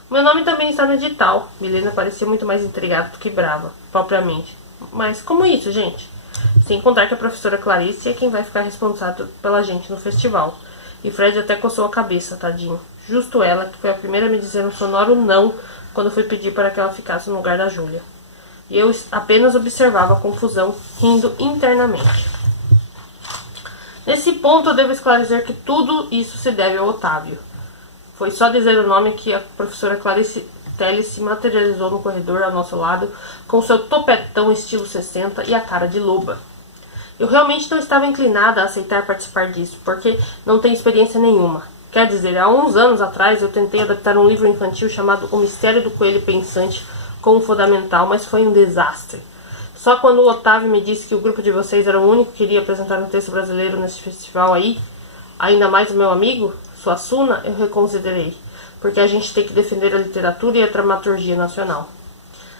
O meu nome também está no edital. Milena parecia muito mais intrigada do que brava, propriamente. Mas como isso, gente? Sem contar que a professora Clarice é quem vai ficar responsável pela gente no festival. E Fred até coçou a cabeça, tadinho. Justo ela, que foi a primeira a me dizer um sonoro não quando fui pedir para que ela ficasse no lugar da Júlia. E eu apenas observava a confusão, rindo internamente. Nesse ponto eu devo esclarecer que tudo isso se deve ao Otávio. Foi só dizer o nome que a professora Clarice Teles se materializou no corredor ao nosso lado, com seu topetão estilo 60 e a cara de loba. Eu realmente não estava inclinada a aceitar participar disso, porque não tenho experiência nenhuma. Quer dizer, há uns anos atrás eu tentei adaptar um livro infantil chamado O Mistério do Coelho Pensante como fundamental, mas foi um desastre. Só quando o Otávio me disse que o grupo de vocês era o único que iria apresentar um texto brasileiro nesse festival aí, ainda mais o meu amigo, Suassuna, eu reconsiderei, porque a gente tem que defender a literatura e a dramaturgia nacional.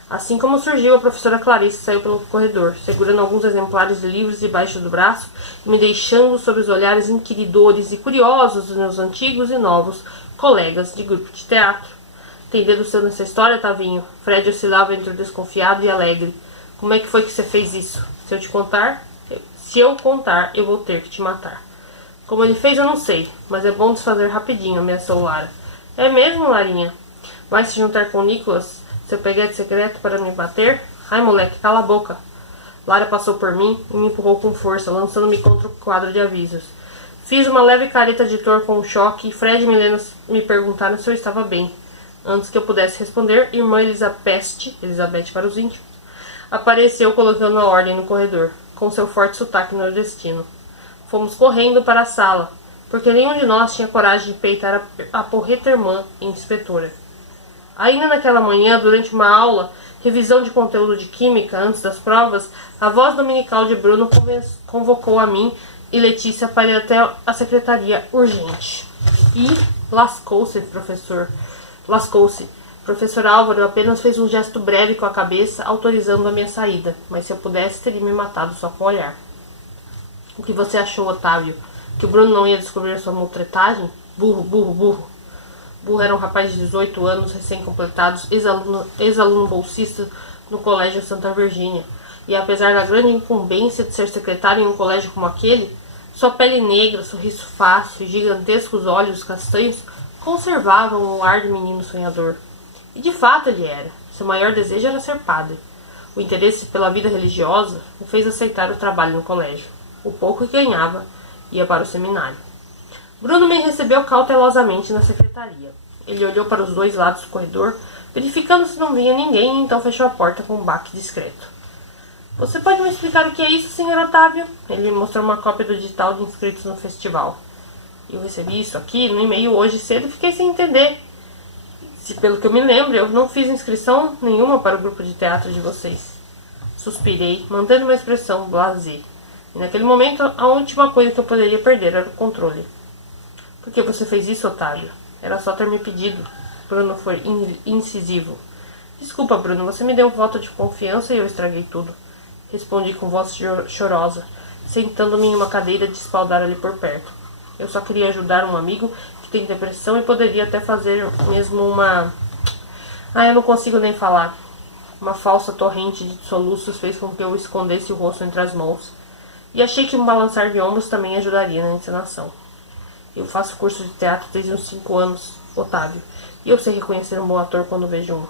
Assim como surgiu, a professora Clarice saiu pelo corredor, segurando alguns exemplares de livros debaixo do braço e me deixando sob os olhares inquiridores e curiosos dos meus antigos e novos colegas de grupo de teatro. Tem dedo seu nessa história, Tavinho? Fred oscilava entre o desconfiado e alegre. Como é que foi que você fez isso? Se eu contar, eu vou ter que te matar. Como ele fez, eu não sei, mas é bom desfazer rapidinho, ameaçou Lara. É mesmo, Larinha? Vai se juntar com o Nicholas, seu peguete secreto, para me bater? Ai, moleque, cala a boca. Lara passou por mim e me empurrou com força, lançando-me contra o quadro de avisos. Fiz uma leve careta de dor com o choque e Fred e Milena me perguntaram se eu estava bem. Antes que eu pudesse responder, irmã Elizabeth para os íntimos, apareceu colocando a ordem no corredor, com seu forte sotaque nordestino. Fomos correndo para a sala, porque nenhum de nós tinha coragem de peitar a porreta irmã e inspetora. Ainda naquela manhã, durante uma aula, revisão de conteúdo de química antes das provas, a voz dominical de Bruno convocou a mim e Letícia para ir até a secretaria urgente. E lascou-se, professor. Lascou-se. Professor Álvaro apenas fez um gesto breve com a cabeça, autorizando a minha saída, mas se eu pudesse, teria me matado só com o olhar. O que você achou, Otávio? Que o Bruno não ia descobrir sua mutretagem? Burro, burro, burro. Burro era um rapaz de 18 anos, recém-completados, ex-aluno bolsista no Colégio Santa Virgínia. E apesar da grande incumbência de ser secretário em um colégio como aquele, sua pele negra, sorriso fácil e gigantescos olhos castanhos conservavam o ar de menino sonhador. E de fato ele era. Seu maior desejo era ser padre. O interesse pela vida religiosa o fez aceitar o trabalho no colégio. O pouco que ganhava ia para o seminário. Bruno me recebeu cautelosamente na secretaria. Ele olhou para os dois lados do corredor, verificando se não vinha ninguém, e então fechou a porta com um baque discreto. Você pode me explicar o que é isso, Sr. Otávio? Ele me mostrou uma cópia do edital de inscritos no festival. Eu recebi isso aqui no e-mail hoje cedo e fiquei sem entender. Se pelo que eu me lembro, eu não fiz inscrição nenhuma para o grupo de teatro de vocês. Suspirei, mantendo uma expressão blasé. E naquele momento, a última coisa que eu poderia perder era o controle. Por que você fez isso, Otávio? Era só ter me pedido. Bruno foi incisivo. Desculpa, Bruno, você me deu um voto de confiança e eu estraguei tudo. Respondi com voz chorosa, sentando-me em uma cadeira de espaldar ali por perto. Eu só queria ajudar um amigo que tem depressão e poderia até fazer mesmo uma... eu não consigo nem falar. Uma falsa torrente de soluços fez com que eu escondesse o rosto entre as mãos. E achei que um balançar de ombros também ajudaria na encenação. Eu faço curso de teatro desde uns 5 anos, Otávio, e eu sei reconhecer um bom ator quando vejo um.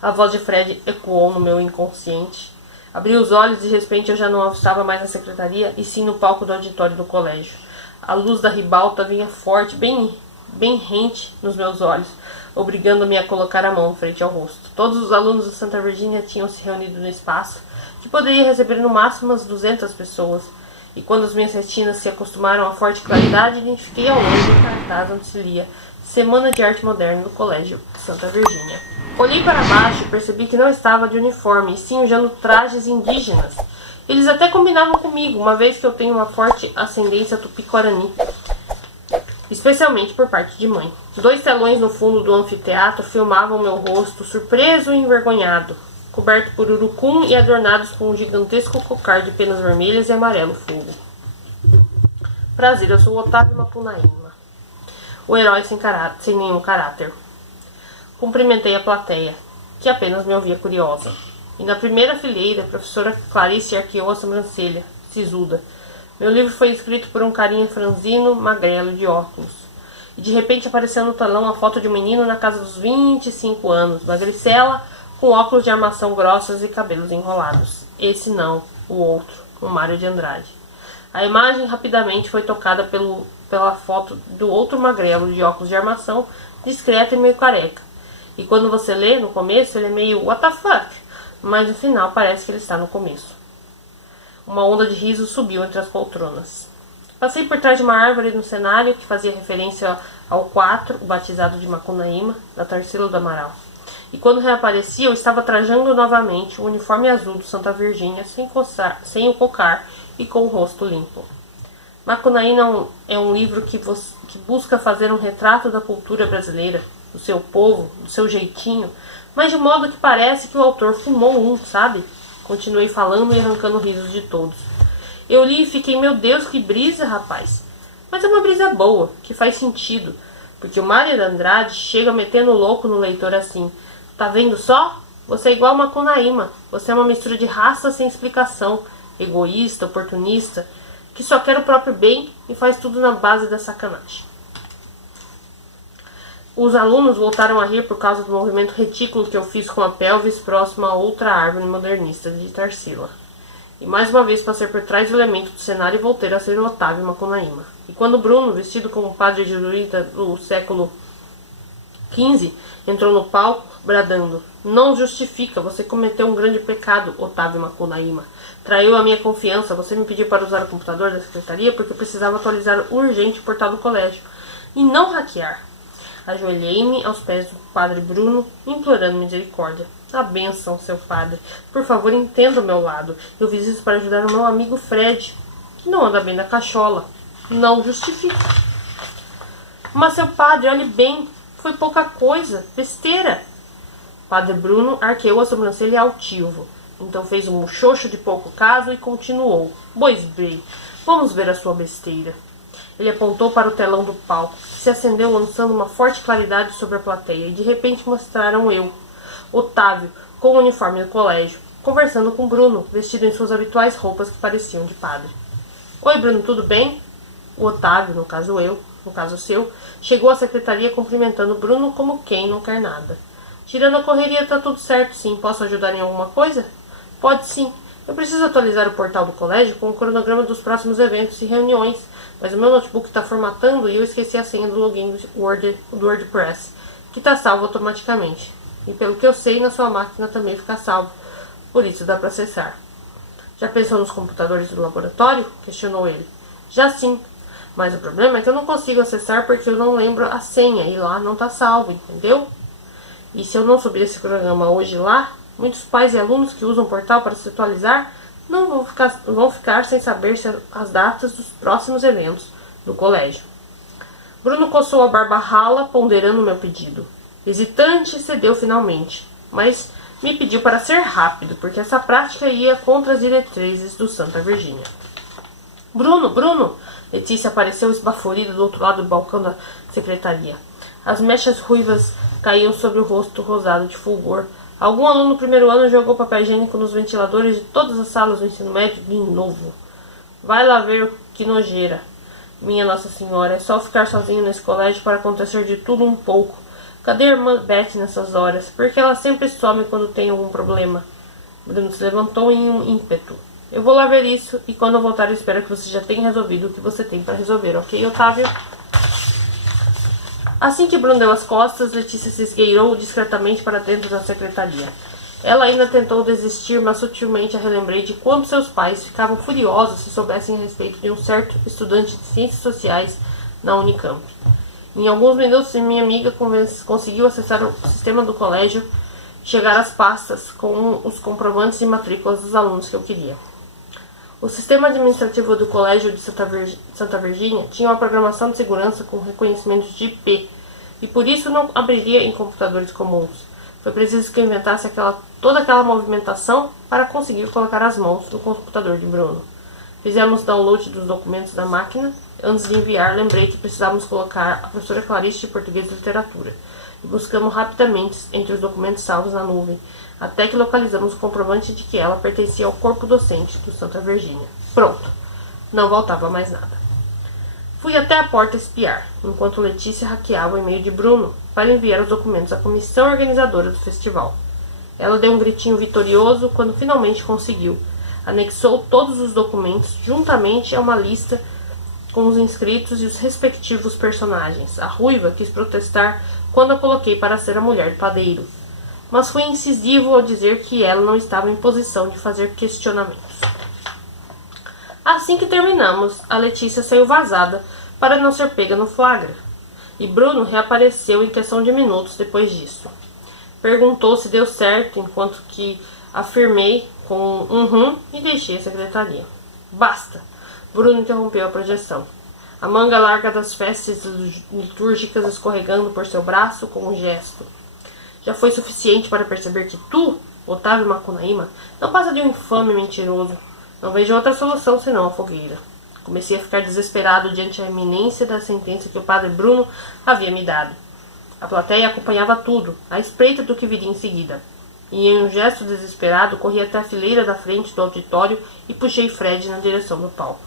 A voz de Fred ecoou no meu inconsciente. Abri os olhos e de repente eu já não estava mais na secretaria, e sim no palco do auditório do colégio. A luz da ribalta vinha forte, bem rente nos meus olhos, obrigando-me a colocar a mão frente ao rosto. Todos os alunos de Santa Virgínia tinham se reunido no espaço, que poderia receber no máximo umas 200 pessoas. E quando as minhas retinas se acostumaram à forte claridade, identifiquei ao longe o cartaz onde se lia Semana de Arte Moderna no Colégio Santa Virgínia. Olhei para baixo e percebi que não estava de uniforme, e sim usando trajes indígenas. Eles até combinavam comigo, uma vez que eu tenho uma forte ascendência tupi-guarani, especialmente por parte de mãe. 2 telões no fundo do anfiteatro filmavam meu rosto, surpreso e envergonhado, coberto por urucum e adornados com um gigantesco cocar de penas vermelhas e amarelo fogo. Prazer, eu sou o Otávio Macunaíma, o herói sem nenhum caráter. Cumprimentei a plateia, que apenas me ouvia curiosa. E na primeira fileira, a professora Clarice arqueou a sobrancelha, sisuda. Meu livro foi escrito por um carinha franzino, magrelo, de óculos. E de repente apareceu no telão a foto de um menino na casa dos 25 anos, magricela, com óculos de armação grossas e cabelos enrolados. Esse não, o outro, o Mário de Andrade. A imagem rapidamente foi tocada pela foto do outro magrelo de óculos de armação, discreto e meio careca. E quando você lê, no começo, ele é meio what the fuck, mas no final parece que ele está no começo. Uma onda de riso subiu entre as poltronas. Passei por trás de uma árvore no cenário que fazia referência ao 4, o batizado de Macunaíma, da Tarsila do Amaral. E quando reaparecia, eu estava trajando novamente o uniforme azul do Santa Virgínia, sem o cocar e com o rosto limpo. Macunaíma é um livro que busca fazer um retrato da cultura brasileira, do seu povo, do seu jeitinho, mas de modo que parece que o autor fumou um, sabe? Continuei falando e arrancando risos de todos. Eu li e fiquei, meu Deus, que brisa, rapaz. Mas é uma brisa boa, que faz sentido, porque o Mário de Andrade chega metendo louco no leitor assim. Tá vendo só? Você é igual uma Macunaíma. Você é uma mistura de raça sem explicação, egoísta, oportunista, que só quer o próprio bem e faz tudo na base da sacanagem. Os alunos voltaram a rir por causa do movimento retículo que eu fiz com a pelvis próxima a outra árvore modernista de Tarsila. E mais uma vez passei por trás do elemento do cenário e voltei a ser o Otávio Macunaíma. E quando Bruno, vestido como padre jesuíta do século XV, entrou no palco, bradando: "Não justifica, você cometeu um grande pecado, Otávio Macunaíma. Traiu a minha confiança, você me pediu para usar o computador da secretaria porque eu precisava atualizar urgente o portal do colégio, e não hackear." Ajoelhei-me aos pés do padre Bruno, implorando misericórdia. A bênção, seu padre. Por favor, entenda o meu lado. Eu fiz isso para ajudar o meu amigo Fred, que não anda bem da cachola. Não justifica. Mas, seu padre, olhe bem. Foi pouca coisa. Besteira. Padre Bruno arqueou a sobrancelha altivo. Então fez um muxoxo de pouco caso e continuou. Pois bem, vamos ver a sua besteira. Ele apontou para o telão do palco, que se acendeu lançando uma forte claridade sobre a plateia, e de repente mostraram eu, Otávio, com o uniforme do colégio, conversando com Bruno, vestido em suas habituais roupas que pareciam de padre. Oi, Bruno, tudo bem? O Otávio, no caso eu, no caso seu, chegou à secretaria cumprimentando Bruno como quem não quer nada. Tirando a correria, tá tudo certo, sim. Posso ajudar em alguma coisa? Pode sim. Eu preciso atualizar o portal do colégio com o cronograma dos próximos eventos e reuniões, mas o meu notebook está formatando e eu esqueci a senha do login do WordPress, que está salvo automaticamente. E pelo que eu sei, na sua máquina também fica salvo, por isso dá para acessar. Já pensou nos computadores do laboratório? Questionou ele. Já sim, mas o problema é que eu não consigo acessar porque eu não lembro a senha e lá não está salvo, entendeu? E se eu não subir esse programa hoje lá, muitos pais e alunos que usam o portal para se atualizar não vão ficar sem saber as datas dos próximos eventos do colégio. Bruno coçou a barba rala, ponderando meu pedido. Hesitante, cedeu finalmente, mas me pediu para ser rápido, porque essa prática ia contra as diretrizes do Santa Virgínia. Bruno, Bruno! Letícia apareceu esbaforida do outro lado do balcão da secretaria. As mechas ruivas caíam sobre o rosto rosado de fulgor. Algum aluno do primeiro ano jogou papel higiênico nos ventiladores de todas as salas do ensino médio de novo. Vai lá ver que nojeira. Minha Nossa Senhora, é só ficar sozinho nesse colégio para acontecer de tudo um pouco. Cadê a irmã Beth nessas horas? Porque ela sempre some quando tem algum problema. Bruno se levantou em um ímpeto. Eu vou lá ver isso e quando eu voltar eu espero que você já tenha resolvido o que você tem para resolver, ok, Otávio? Assim que Bruno deu as costas, Letícia se esgueirou discretamente para dentro da secretaria. Ela ainda tentou desistir, mas sutilmente a relembrei de quanto seus pais ficavam furiosos se soubessem a respeito de um certo estudante de ciências sociais na Unicamp. Em alguns minutos, minha amiga conseguiu acessar o sistema do colégio e chegar às pastas com os comprovantes de matrículas dos alunos que eu queria. O sistema administrativo do Colégio de Santa Virgínia tinha uma programação de segurança com reconhecimento de IP, e por isso não abriria em computadores comuns. Foi preciso que eu inventasse toda aquela movimentação para conseguir colocar as mãos no computador de Bruno. Fizemos download dos documentos da máquina. Antes de enviar, lembrei que precisávamos colocar a professora Clarice de Português e Literatura, e buscamos rapidamente entre os documentos salvos na nuvem, até que localizamos o comprovante de que ela pertencia ao corpo docente do Santa Virgínia. Pronto. Não voltava mais nada. Fui até a porta espiar, enquanto Letícia hackeava o e-mail de Bruno para enviar os documentos à comissão organizadora do festival. Ela deu um gritinho vitorioso quando finalmente conseguiu. Anexou todos os documentos juntamente a uma lista com os inscritos e os respectivos personagens. A ruiva quis protestar quando a coloquei para ser a mulher do padeiro, mas fui incisivo ao dizer que ela não estava em posição de fazer questionamentos. Assim que terminamos, a Letícia saiu vazada para não ser pega no flagra, e Bruno reapareceu em questão de minutos depois disso. Perguntou se deu certo, enquanto que afirmei com e deixei a secretaria. Basta! Bruno interrompeu a projeção. A manga larga das festas litúrgicas escorregando por seu braço com um gesto. Já foi suficiente para perceber que tu, Otávio Macunaíma, não passa de um infame mentiroso. Não vejo outra solução senão a fogueira. Comecei a ficar desesperado diante da iminência da sentença que o padre Bruno havia me dado. A plateia acompanhava tudo, à espreita do que viria em seguida. E em um gesto desesperado, corri até a fileira da frente do auditório e puxei Fred na direção do palco.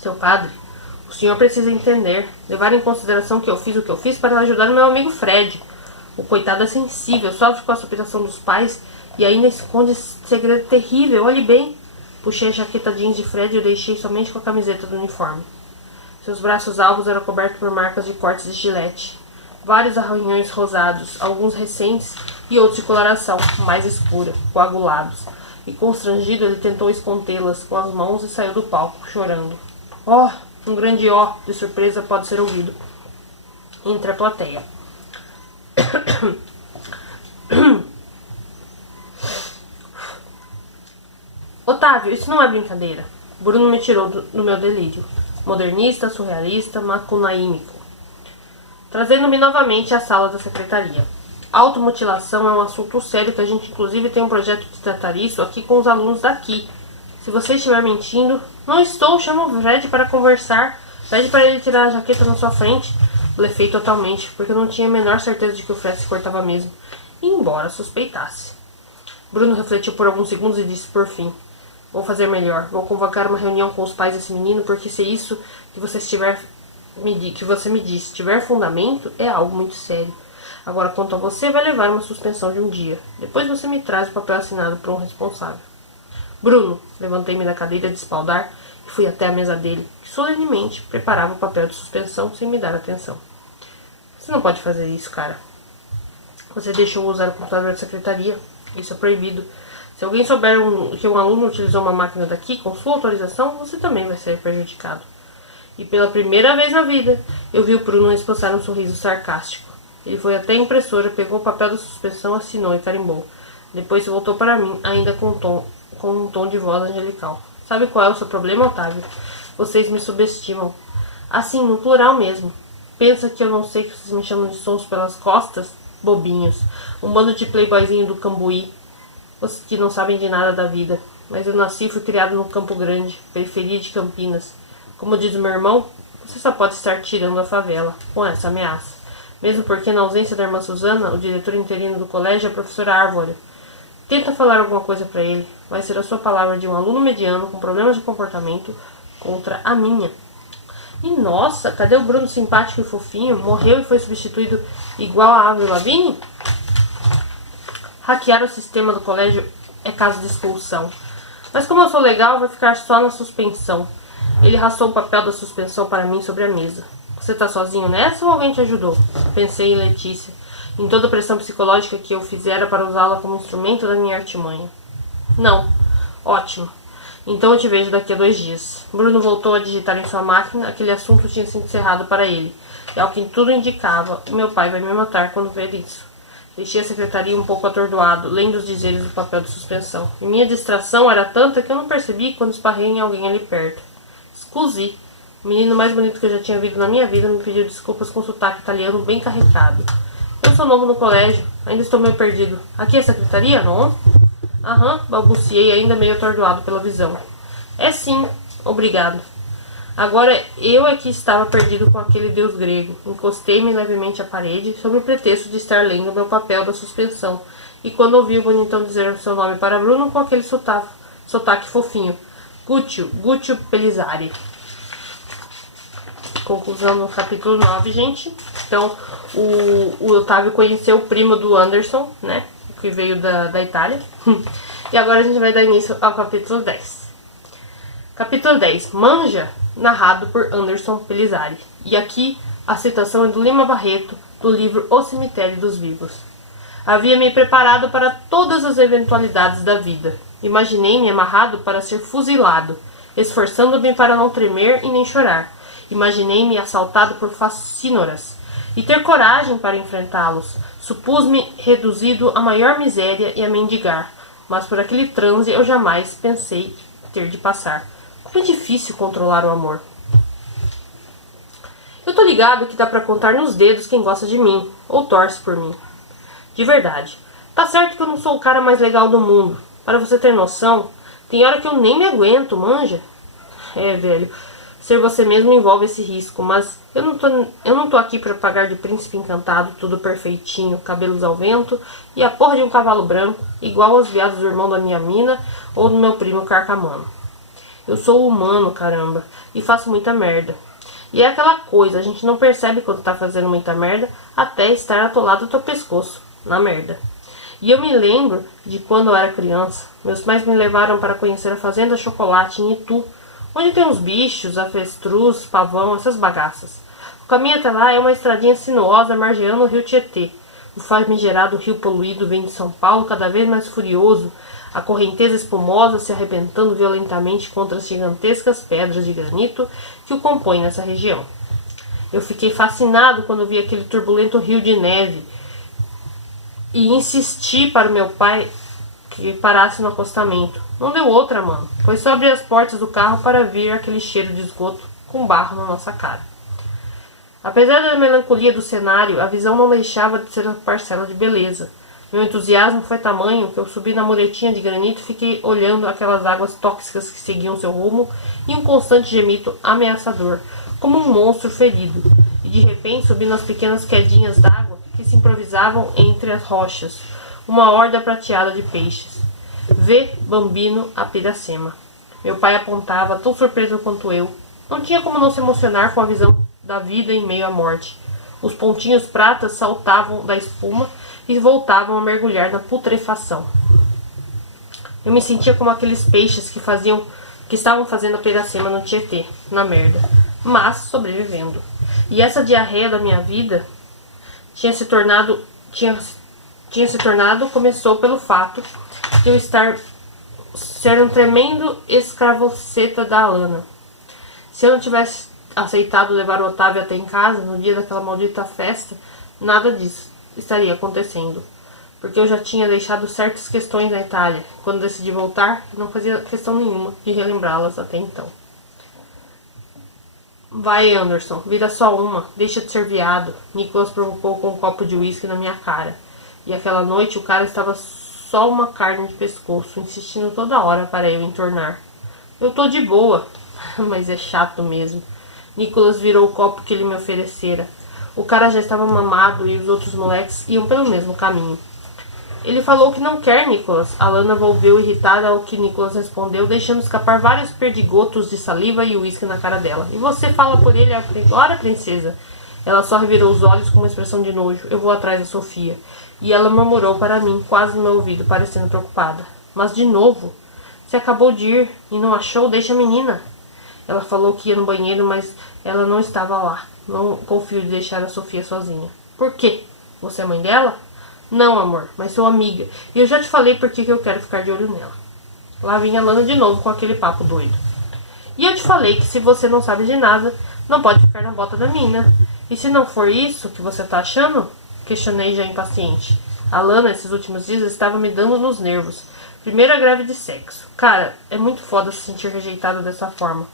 Seu padre, o senhor precisa entender, levar em consideração que eu fiz o que eu fiz para ajudar o meu amigo Fred. O coitado é sensível, sofre com a superação dos pais e ainda esconde esse segredo terrível, olhe bem. Puxei a jaqueta jeans de Fred e o deixei somente com a camiseta do uniforme. Seus braços alvos eram cobertos por marcas de cortes de gilete. Vários arranhões rosados, alguns recentes e outros de coloração mais escura, coagulados. E constrangido, ele tentou escondê-las com as mãos e saiu do palco, chorando. Oh! Um grande ó de surpresa pode ser ouvido entre a plateia. Otávio, isso não é brincadeira. Bruno me tirou do meu delírio. Modernista, surrealista, macunaímico. Trazendo-me novamente à sala da secretaria. Automutilação é um assunto sério que a gente inclusive tem um projeto de tratar isso aqui com os alunos daqui. Se você estiver mentindo, não estou, chama o Fred para conversar. Pede para ele tirar a jaqueta na sua frente. Blefei totalmente, porque eu não tinha a menor certeza de que o Fred se cortava mesmo, embora suspeitasse. Bruno refletiu por alguns segundos e disse por fim: vou fazer melhor. Vou convocar uma reunião com os pais desse menino, porque se isso que você me disse tiver fundamento, é algo muito sério. Agora, quanto a você, vai levar uma suspensão de um dia. Depois você me traz o papel assinado por um responsável. Bruno, levantei-me da cadeira de espaldar e fui até a mesa dele, que solenemente preparava o papel de suspensão sem me dar atenção. Você não pode fazer isso, cara. Você deixou usar o computador da secretaria. Isso é proibido. Se alguém souber que um aluno utilizou uma máquina daqui com sua autorização, você também vai ser prejudicado. E pela primeira vez na vida, eu vi o Bruno esboçar um sorriso sarcástico. Ele foi até a impressora, pegou o papel da suspensão, assinou e carimbou. Depois voltou para mim, ainda com um tom de voz angelical. Sabe qual é o seu problema, Otávio? Vocês me subestimam. Assim, no plural mesmo. Pensa que eu não sei que vocês me chamam de sons pelas costas? Bobinhos. Um bando de playboyzinho do Cambuí. Vocês que não sabem de nada da vida. Mas eu nasci e fui criado no Campo Grande, periferia de Campinas. Como diz meu irmão, você só pode estar tirando a favela com essa ameaça. Mesmo porque, na ausência da irmã Suzana, o diretor interino do colégio é a professora Árvore. Tenta falar alguma coisa para ele. Vai ser a sua palavra de um aluno mediano com problemas de comportamento contra a minha. E nossa, cadê o Bruno simpático e fofinho? Morreu e foi substituído igual a Avril Lavigne? Hackear o sistema do colégio é caso de expulsão. Mas como eu sou legal, vai ficar só na suspensão. Ele arrastou o papel da suspensão para mim sobre a mesa. Você tá sozinho nessa ou alguém te ajudou? Pensei em Letícia, em toda a pressão psicológica que eu fizera para usá-la como instrumento da minha artimanha. Não. Ótimo. Então eu te vejo daqui a 2 dias. Bruno voltou a digitar em sua máquina. Aquele assunto tinha sido encerrado para ele. E ao que tudo indicava, o meu pai vai me matar quando ver isso. Deixei a secretaria um pouco atordoado, lendo os dizeres do papel de suspensão. E minha distração era tanta que eu não percebi quando esparrei em alguém ali perto. Scusi, o menino mais bonito que eu já tinha visto na minha vida, me pediu desculpas com sotaque italiano bem carregado. Eu sou novo no colégio, ainda estou meio perdido. Aqui é a secretaria, não? Aham, balbuciei, ainda meio atordoado pela visão. É sim, obrigado. Agora eu é que estava perdido com aquele deus grego. Encostei-me levemente à parede, sob o pretexto de estar lendo meu papel da suspensão, e quando ouvi o bonitão dizer o seu nome para Bruno com aquele sotaque fofinho. Guccio Pelizari. Conclusão no capítulo 9, gente. Então, o Otávio conheceu o primo do Anderson, né? Que veio da Itália. E agora a gente vai dar início ao capítulo 10. Capítulo 10. Manja, narrado por Anderson Pelizari. E aqui a citação é do Lima Barreto, do livro O Cemitério dos Vivos. Havia-me preparado para todas as eventualidades da vida. Imaginei-me amarrado para ser fuzilado, esforçando-me para não tremer e nem chorar. Imaginei-me assaltado por facínoras e ter coragem para enfrentá-los. Supus-me reduzido à maior miséria e a mendigar, mas por aquele transe eu jamais pensei ter de passar. Como é difícil controlar o amor. Eu tô ligado que dá pra contar nos dedos quem gosta de mim, ou torce por mim. De verdade. Tá certo que eu não sou o cara mais legal do mundo. Para você ter noção, tem hora que eu nem me aguento, manja? É, velho, ser você mesmo envolve esse risco, mas eu não tô aqui pra pagar de príncipe encantado, tudo perfeitinho, cabelos ao vento e a porra de um cavalo branco, igual aos viados do irmão da minha mina ou do meu primo carcamano. Eu sou humano, caramba, e faço muita merda. E é aquela coisa, a gente não percebe quando tá fazendo muita merda até estar atolado do teu pescoço, na merda. E eu me lembro de quando eu era criança, meus pais me levaram para conhecer a Fazenda Chocolate em Itu, onde tem uns bichos, avestruz, pavão, essas bagaças. O caminho até lá é uma estradinha sinuosa margeando o rio Tietê. O famigerado rio poluído vem de São Paulo cada vez mais furioso, a correnteza espumosa se arrebentando violentamente contra as gigantescas pedras de granito que o compõem nessa região. Eu fiquei fascinado quando vi aquele turbulento rio de neve e insisti para o meu pai que parasse no acostamento. Não deu outra, mano. Foi só abrir as portas do carro para vir aquele cheiro de esgoto com barro na nossa cara. Apesar da melancolia do cenário, a visão não deixava de ser uma parcela de beleza. Meu entusiasmo foi tamanho que eu subi na muretinha de granito e fiquei olhando aquelas águas tóxicas que seguiam seu rumo e um constante gemido ameaçador, como um monstro ferido. E de repente subi nas pequenas quedinhas d'água que se improvisavam entre as rochas, uma horda prateada de peixes. Vê, bambino, a Piracema. Meu pai apontava, tão surpreso quanto eu. Não tinha como não se emocionar com a visão da vida em meio à morte. Os pontinhos pratas saltavam da espuma e voltavam a mergulhar na putrefação. Eu me sentia como aqueles peixes que estavam fazendo a Piracema no Tietê, na merda, mas sobrevivendo. E essa diarreia da minha vida começou pelo fato de eu ser um tremendo escravoceta da Alana. Se eu não tivesse aceitado levar o Otávio até em casa no dia daquela maldita festa, nada disso estaria acontecendo. Porque eu já tinha deixado certas questões na Itália. Quando decidi voltar, não fazia questão nenhuma de relembrá-las até então. Vai, Anderson, vira só uma, deixa de ser viado. Nicholas provocou com um copo de uísque na minha cara. E aquela noite o cara estava só uma carne de pescoço, insistindo toda hora para eu entornar. Eu tô de boa, mas é chato mesmo. Nicholas virou o copo que ele me oferecera. O cara já estava mamado e os outros moleques iam pelo mesmo caminho. Ele falou que não quer, Nicholas. Alana volveu irritada ao que Nicholas respondeu, deixando escapar vários perdigotos de saliva e uísque na cara dela. E você fala por ele agora, princesa? Ela só revirou os olhos com uma expressão de nojo. Eu vou atrás da Sofia. E ela murmurou para mim, quase no meu ouvido, parecendo preocupada. Mas de novo? Você acabou de ir e não achou? Deixa a menina. Ela falou que ia no banheiro, mas ela não estava lá. Não confio de deixar a Sofia sozinha. Por quê? Você é mãe dela? Não, amor, mas sou amiga. E eu já te falei por que eu quero ficar de olho nela. Lá vinha a Lana de novo com aquele papo doido. E eu te falei que se você não sabe de nada, não pode ficar na bota da mina. E se não for isso que você tá achando? Questionei já impaciente. A Lana, esses últimos dias, estava me dando nos nervos. Primeiro a greve de sexo. Cara, é muito foda se sentir rejeitada dessa forma.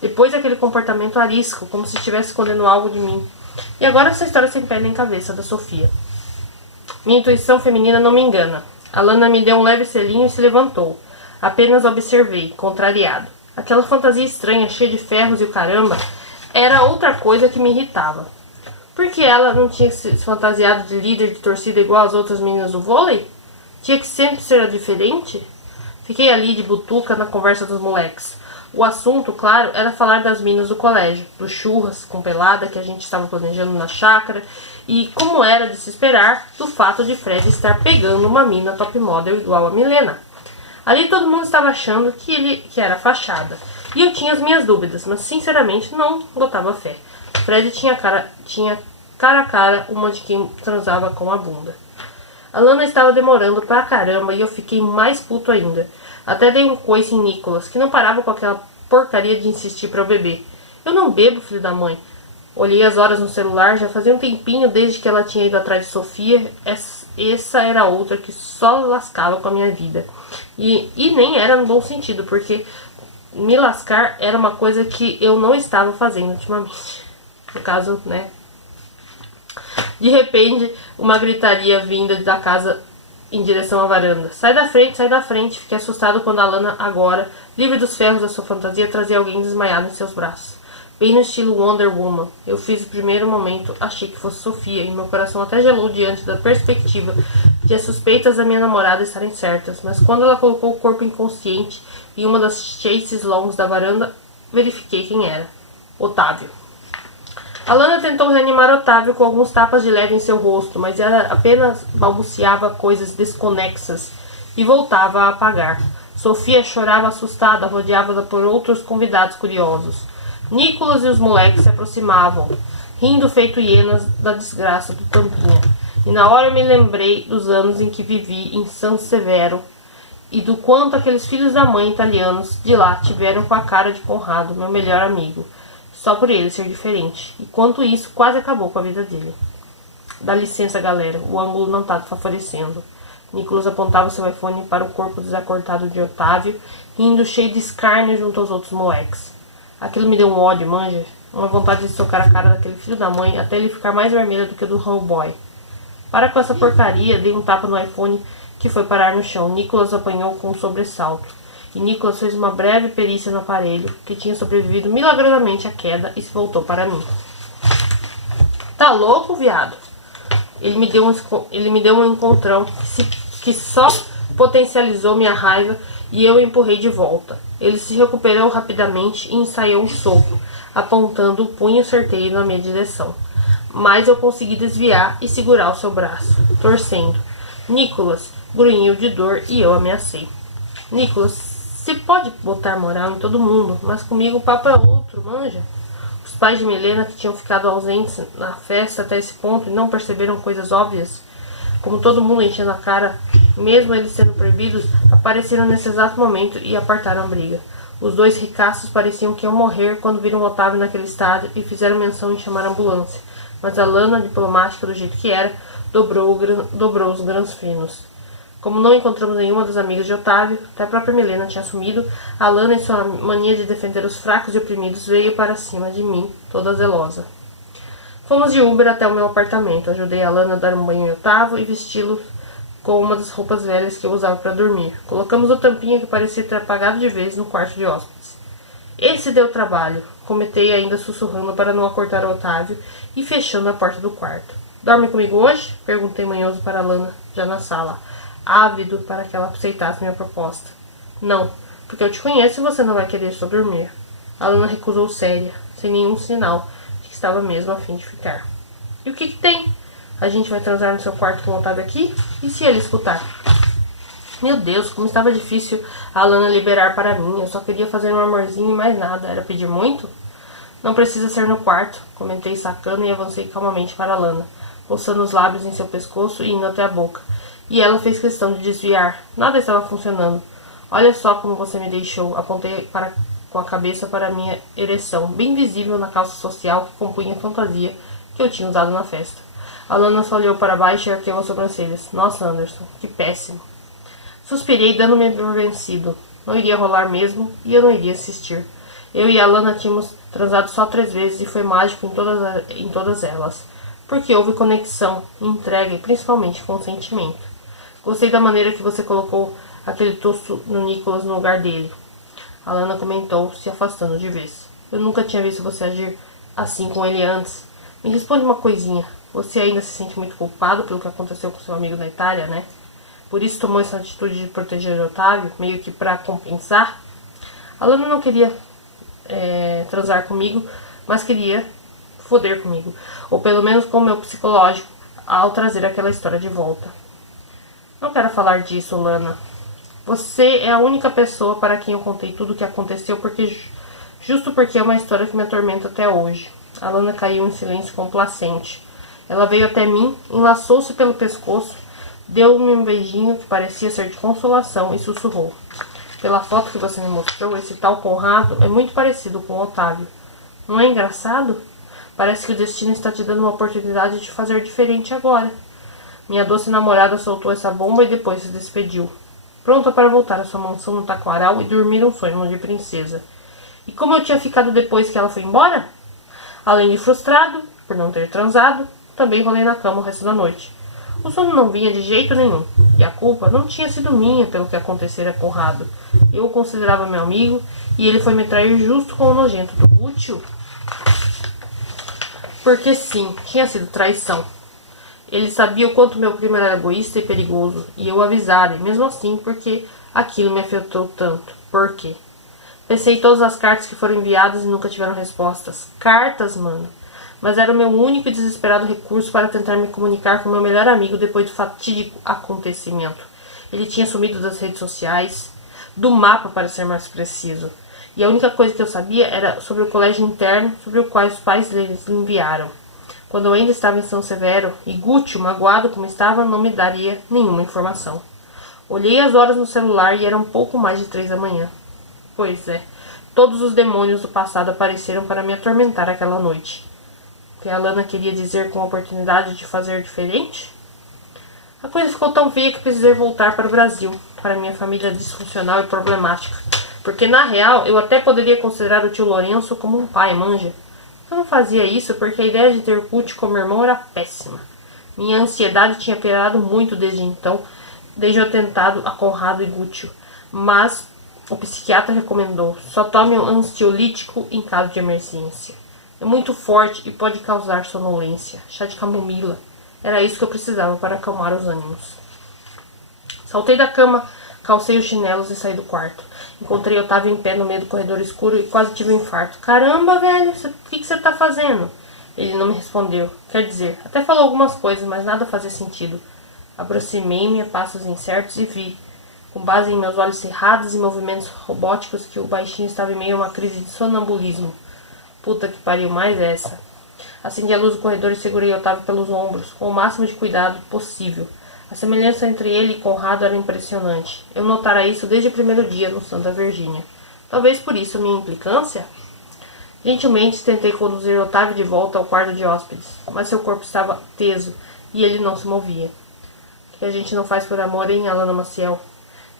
Depois aquele comportamento arisco, como se estivesse escondendo algo de mim. E agora essa história sem pé nem cabeça da Sofia. Minha intuição feminina não me engana. A Lana me deu um leve selinho e se levantou. Apenas observei, contrariado. Aquela fantasia estranha, cheia de ferros e o caramba, era outra coisa que me irritava. Por que ela não tinha se fantasiado de líder de torcida igual as outras meninas do vôlei? Tinha que sempre ser a diferente? Fiquei ali de butuca na conversa dos moleques. O assunto, claro, era falar das minas do colégio, dos churras com pelada que a gente estava planejando na chácara e, como era de se esperar, do fato de Fred estar pegando uma mina top model igual a Milena. Ali todo mundo estava achando que era fachada. E eu tinha as minhas dúvidas, mas sinceramente não botava fé. Fred tinha cara a cara uma de quem transava com a bunda. A Lana estava demorando pra caramba e eu fiquei mais puto ainda. Até dei um coice em Nicholas, que não parava com aquela porcaria de insistir pra eu beber. Eu não bebo, filho da mãe. Olhei as horas no celular, já fazia um tempinho desde que ela tinha ido atrás de Sofia. Essa era outra que só lascava com a minha vida. E nem era no bom sentido, porque me lascar era uma coisa que eu não estava fazendo ultimamente. No caso, né, De repente, uma gritaria vinda da casa em direção à varanda. Sai da frente, sai da frente. Fiquei assustado quando Alana, agora, livre dos ferros da sua fantasia, trazia alguém desmaiado em seus braços. Bem no estilo Wonder Woman. Eu fiz o primeiro momento, achei que fosse Sofia, e meu coração até gelou diante da perspectiva de as suspeitas da minha namorada estarem certas. Mas quando ela colocou o corpo inconsciente em uma das chases longas da varanda, verifiquei quem era. Otávio. Alana tentou reanimar Otávio com alguns tapas de leve em seu rosto, mas ela apenas balbuciava coisas desconexas e voltava a apagar. Sofia chorava assustada, rodeada por outros convidados curiosos. Nicolas e os moleques se aproximavam, rindo feito hienas da desgraça do Tampinha. E na hora me lembrei dos anos em que vivi em San Severo e do quanto aqueles filhos da mãe italianos de lá tiveram com a cara de Conrado, meu melhor amigo. Só por ele ser diferente. E quanto isso quase acabou com a vida dele. Dá licença, galera. O ângulo não tá favorecendo. Nicolas apontava seu iPhone para o corpo desacortado de Otávio, rindo cheio de escárnio junto aos outros moleques. Aquilo me deu um ódio, manja. Uma vontade de socar a cara daquele filho da mãe até ele ficar mais vermelho do que do Hellboy. Para com essa porcaria, dei um tapa no iPhone que foi parar no chão. Nicolas apanhou com um sobressalto. E Nicolas fez uma breve perícia no aparelho, que tinha sobrevivido milagrosamente à queda, e se voltou para mim. Tá louco, viado? Ele me deu um encontrão que só potencializou minha raiva e eu o empurrei de volta. Ele se recuperou rapidamente e ensaiou um soco, apontando o punho certeiro na minha direção. Mas eu consegui desviar e segurar o seu braço, torcendo. Nicolas grunhiu de dor e eu ameacei. Nicolas, você pode botar moral em todo mundo, mas comigo o papo é outro, manja. Os pais de Milena, que tinham ficado ausentes na festa até esse ponto e não perceberam coisas óbvias, como todo mundo enchendo a cara, mesmo eles sendo proibidos, apareceram nesse exato momento e apartaram a briga. Os dois ricaços pareciam que iam morrer quando viram Otávio naquele estado e fizeram menção em chamar a ambulância. Mas a Lana, diplomática do jeito que era, dobrou os grãos finos. Como não encontramos nenhuma das amigas de Otávio, até a própria Milena tinha sumido, a Lana, em sua mania de defender os fracos e oprimidos, veio para cima de mim, toda zelosa. Fomos de Uber até o meu apartamento. Ajudei a Lana a dar um banho em Otávio e vesti-lo com uma das roupas velhas que eu usava para dormir. Colocamos o Tampinha, que parecia ter apagado de vez, no quarto de hóspedes. Esse deu trabalho, comentei ainda sussurrando para não acordar o Otávio e fechando a porta do quarto. Dorme comigo hoje? Perguntei manhoso para a Lana, já na sala, ávido para que ela aceitasse minha proposta. Não, porque eu te conheço e você não vai querer só dormir. A Lana recusou séria, sem nenhum sinal de que estava mesmo a fim de ficar. E o que tem? A gente vai transar no seu quarto com o Otávio aqui? E se ele escutar? Meu Deus, como estava difícil a Lana liberar para mim. Eu só queria fazer um amorzinho e mais nada. Era pedir muito? Não precisa ser no quarto, comentei sacando e avancei calmamente para a Lana, roçando os lábios em seu pescoço e indo até a boca. E ela fez questão de desviar. Nada estava funcionando. Olha só como você me deixou. Apontei com a cabeça para minha ereção, bem visível na calça social que compunha a fantasia que eu tinha usado na festa. A Lana só olhou para baixo e arqueou as sobrancelhas. Nossa, Anderson, que péssimo. Suspirei, dando-me por vencido. Não iria rolar mesmo e eu não iria assistir. Eu e a Lana tínhamos transado só 3 vezes e foi mágico em todas elas. Porque houve conexão, entrega e principalmente consentimento. Gostei da maneira que você colocou aquele tosto no Nicolas no lugar dele. A Lana comentou, se afastando de vez. Eu nunca tinha visto você agir assim com ele antes. Me responde uma coisinha. Você ainda se sente muito culpado pelo que aconteceu com seu amigo da Itália, né? Por isso tomou essa atitude de proteger o Otávio, meio que pra compensar? A Lana não queria transar comigo, mas queria foder comigo. Ou pelo menos com o meu psicológico, ao trazer aquela história de volta. Não quero falar disso, Lana. Você é a única pessoa para quem eu contei tudo o que aconteceu, justo porque é uma história que me atormenta até hoje. A Lana caiu em silêncio complacente. Ela veio até mim, enlaçou-se pelo pescoço, deu-me um beijinho que parecia ser de consolação e sussurrou. Pela foto que você me mostrou, esse tal Conrado é muito parecido com o Otávio. Não é engraçado? Parece que o destino está te dando uma oportunidade de fazer diferente agora. Minha doce namorada soltou essa bomba e depois se despediu, pronta para voltar à sua mansão no Taquaral e dormir um sonho de princesa. E como eu tinha ficado depois que ela foi embora? Além de frustrado, por não ter transado, Também rolei na cama o resto da noite. O sono não vinha de jeito nenhum, e a culpa não tinha sido minha pelo que acontecera com Conrado. Eu o considerava meu amigo, e ele foi me trair justo com o nojento do Gútio. Porque sim, tinha sido traição. Ele sabia o quanto meu primo era egoísta e perigoso, e eu o avisara, e mesmo assim, porque aquilo me afetou tanto. Por quê? Pensei em todas as cartas que foram enviadas e nunca tiveram respostas. Cartas, mano. Mas era o meu único e desesperado recurso para tentar me comunicar com meu melhor amigo depois do fatídico acontecimento. Ele tinha sumido das redes sociais, do mapa para ser mais preciso. E a única coisa que eu sabia era sobre o colégio interno, sobre o qual os pais deles lhe enviaram. Quando eu ainda estava em São Severo, e Gútio, magoado como estava, não me daria nenhuma informação. Olhei as horas no celular e era um pouco mais de 3 da manhã. Pois é, todos os demônios do passado apareceram para me atormentar aquela noite. O que a Lana queria dizer com a oportunidade de fazer diferente? A coisa ficou tão feia que precisei voltar para o Brasil, para minha família disfuncional e problemática. Porque, na real, eu até poderia considerar o tio Lourenço como um pai, manja. Eu não fazia isso porque a ideia de ter Gútio como irmão era péssima. Minha ansiedade tinha piorado muito desde então, desde o atentado a Conrado e Gútio. Mas o psiquiatra recomendou, só tome um ansiolítico em caso de emergência. É muito forte e pode causar sonolência. Chá de camomila. Era isso que eu precisava para acalmar os ânimos. Saltei da cama, calcei os chinelos e saí do quarto. Encontrei Otávio em pé no meio do corredor escuro e quase tive um infarto. Caramba, velho, o que você tá fazendo? Ele não me respondeu. Quer dizer, até falou algumas coisas, mas nada fazia sentido. Aproximei-me a passos incertos e vi, com base em meus olhos cerrados e movimentos robóticos, que o baixinho estava em meio a uma crise de sonambulismo. Puta que pariu, mais essa. Acendi a luz do corredor e segurei Otávio pelos ombros, com o máximo de cuidado possível. A semelhança entre ele e Conrado era impressionante. Eu notara isso desde o primeiro dia no Santa Virgínia. Talvez por isso minha implicância? Gentilmente tentei conduzir Otávio de volta ao quarto de hóspedes, mas seu corpo estava teso e ele não se movia. O que a gente não faz por amor, hein, Alana Maciel?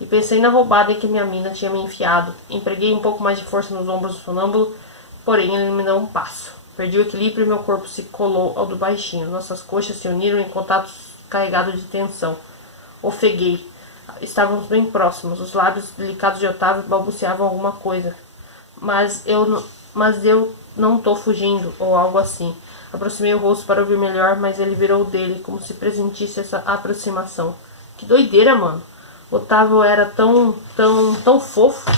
E pensei na roubada em que minha mina tinha me enfiado. Empreguei um pouco mais de força nos ombros do sonâmbulo, porém ele me deu um passo. Perdi o equilíbrio e meu corpo se colou ao do baixinho. Nossas coxas se uniram em contato carregado de tensão. Ofeguei. Estávamos bem próximos. Os lábios delicados de Otávio balbuciavam alguma coisa. Mas eu não tô fugindo, ou algo assim. Aproximei o rosto para ouvir melhor, mas ele virou o dele, como se pressentisse essa aproximação. Que doideira, mano. Otávio era tão fofo.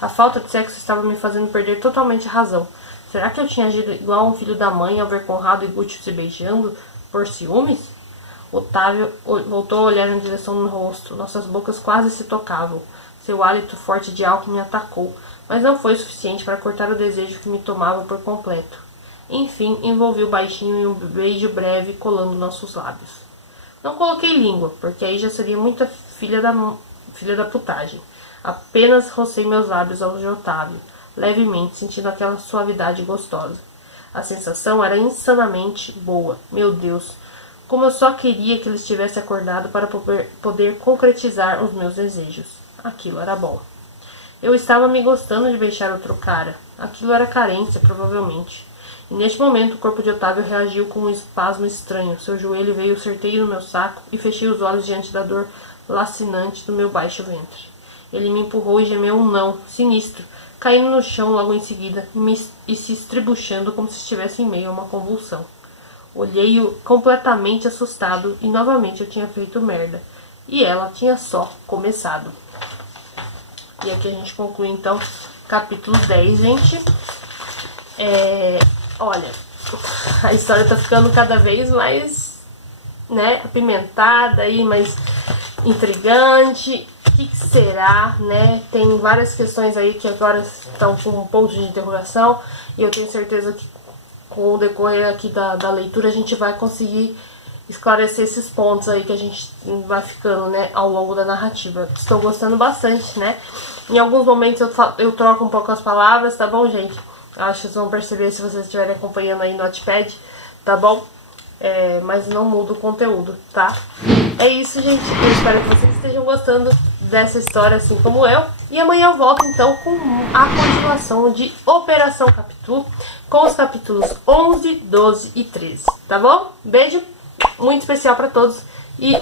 A falta de sexo estava me fazendo perder totalmente a razão. Será que eu tinha agido igual um filho da mãe ao ver Conrado e Gútio se beijando por ciúmes? Otávio voltou a olhar na direção do meu rosto. Nossas bocas quase se tocavam. Seu hálito forte de álcool me atacou, mas não foi o suficiente para cortar o desejo que me tomava por completo. Enfim, envolvi o baixinho em um beijo breve colando nossos lábios. Não coloquei língua, porque aí já seria muita filha da putagem. Apenas rocei meus lábios aos de Otávio, levemente, sentindo aquela suavidade gostosa. A sensação era insanamente boa. Meu Deus, como eu só queria que ele estivesse acordado para poder concretizar os meus desejos. Aquilo era bom. Eu estava me gostando de beijar outro cara. Aquilo era carência, provavelmente. E neste momento o corpo de Otávio reagiu com um espasmo estranho. Seu joelho veio certeiro no meu saco e fechei os olhos diante da dor lacinante do meu baixo ventre. Ele me empurrou e gemeu um não, sinistro, caindo no chão logo em seguida e se estribuchando como se estivesse em meio a uma convulsão. Olhei-o completamente assustado e novamente eu tinha feito merda. E ela tinha só começado. E aqui a gente conclui então capítulo 10, gente. Olha, a história tá ficando cada vez mais, né, apimentada e mais intrigante. O que será, né? Tem várias questões aí que agora estão com um ponto de interrogação. E eu tenho certeza que com o decorrer aqui da leitura a gente vai conseguir esclarecer esses pontos aí que a gente vai ficando, né, ao longo da narrativa. Estou gostando bastante, né? Em alguns momentos eu troco um pouco as palavras, tá bom, gente? Acho que vocês vão perceber se vocês estiverem acompanhando aí no Notepad, tá bom? Mas não muda o conteúdo, tá? É isso, gente. Eu espero que vocês estejam gostando dessa história, assim como eu. E amanhã eu volto então com a continuação de Operação Capitu, com os capítulos 11, 12 e 13, tá bom? Beijo muito especial pra todos e...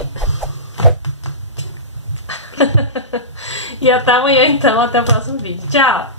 e até amanhã então, até o próximo vídeo. Tchau!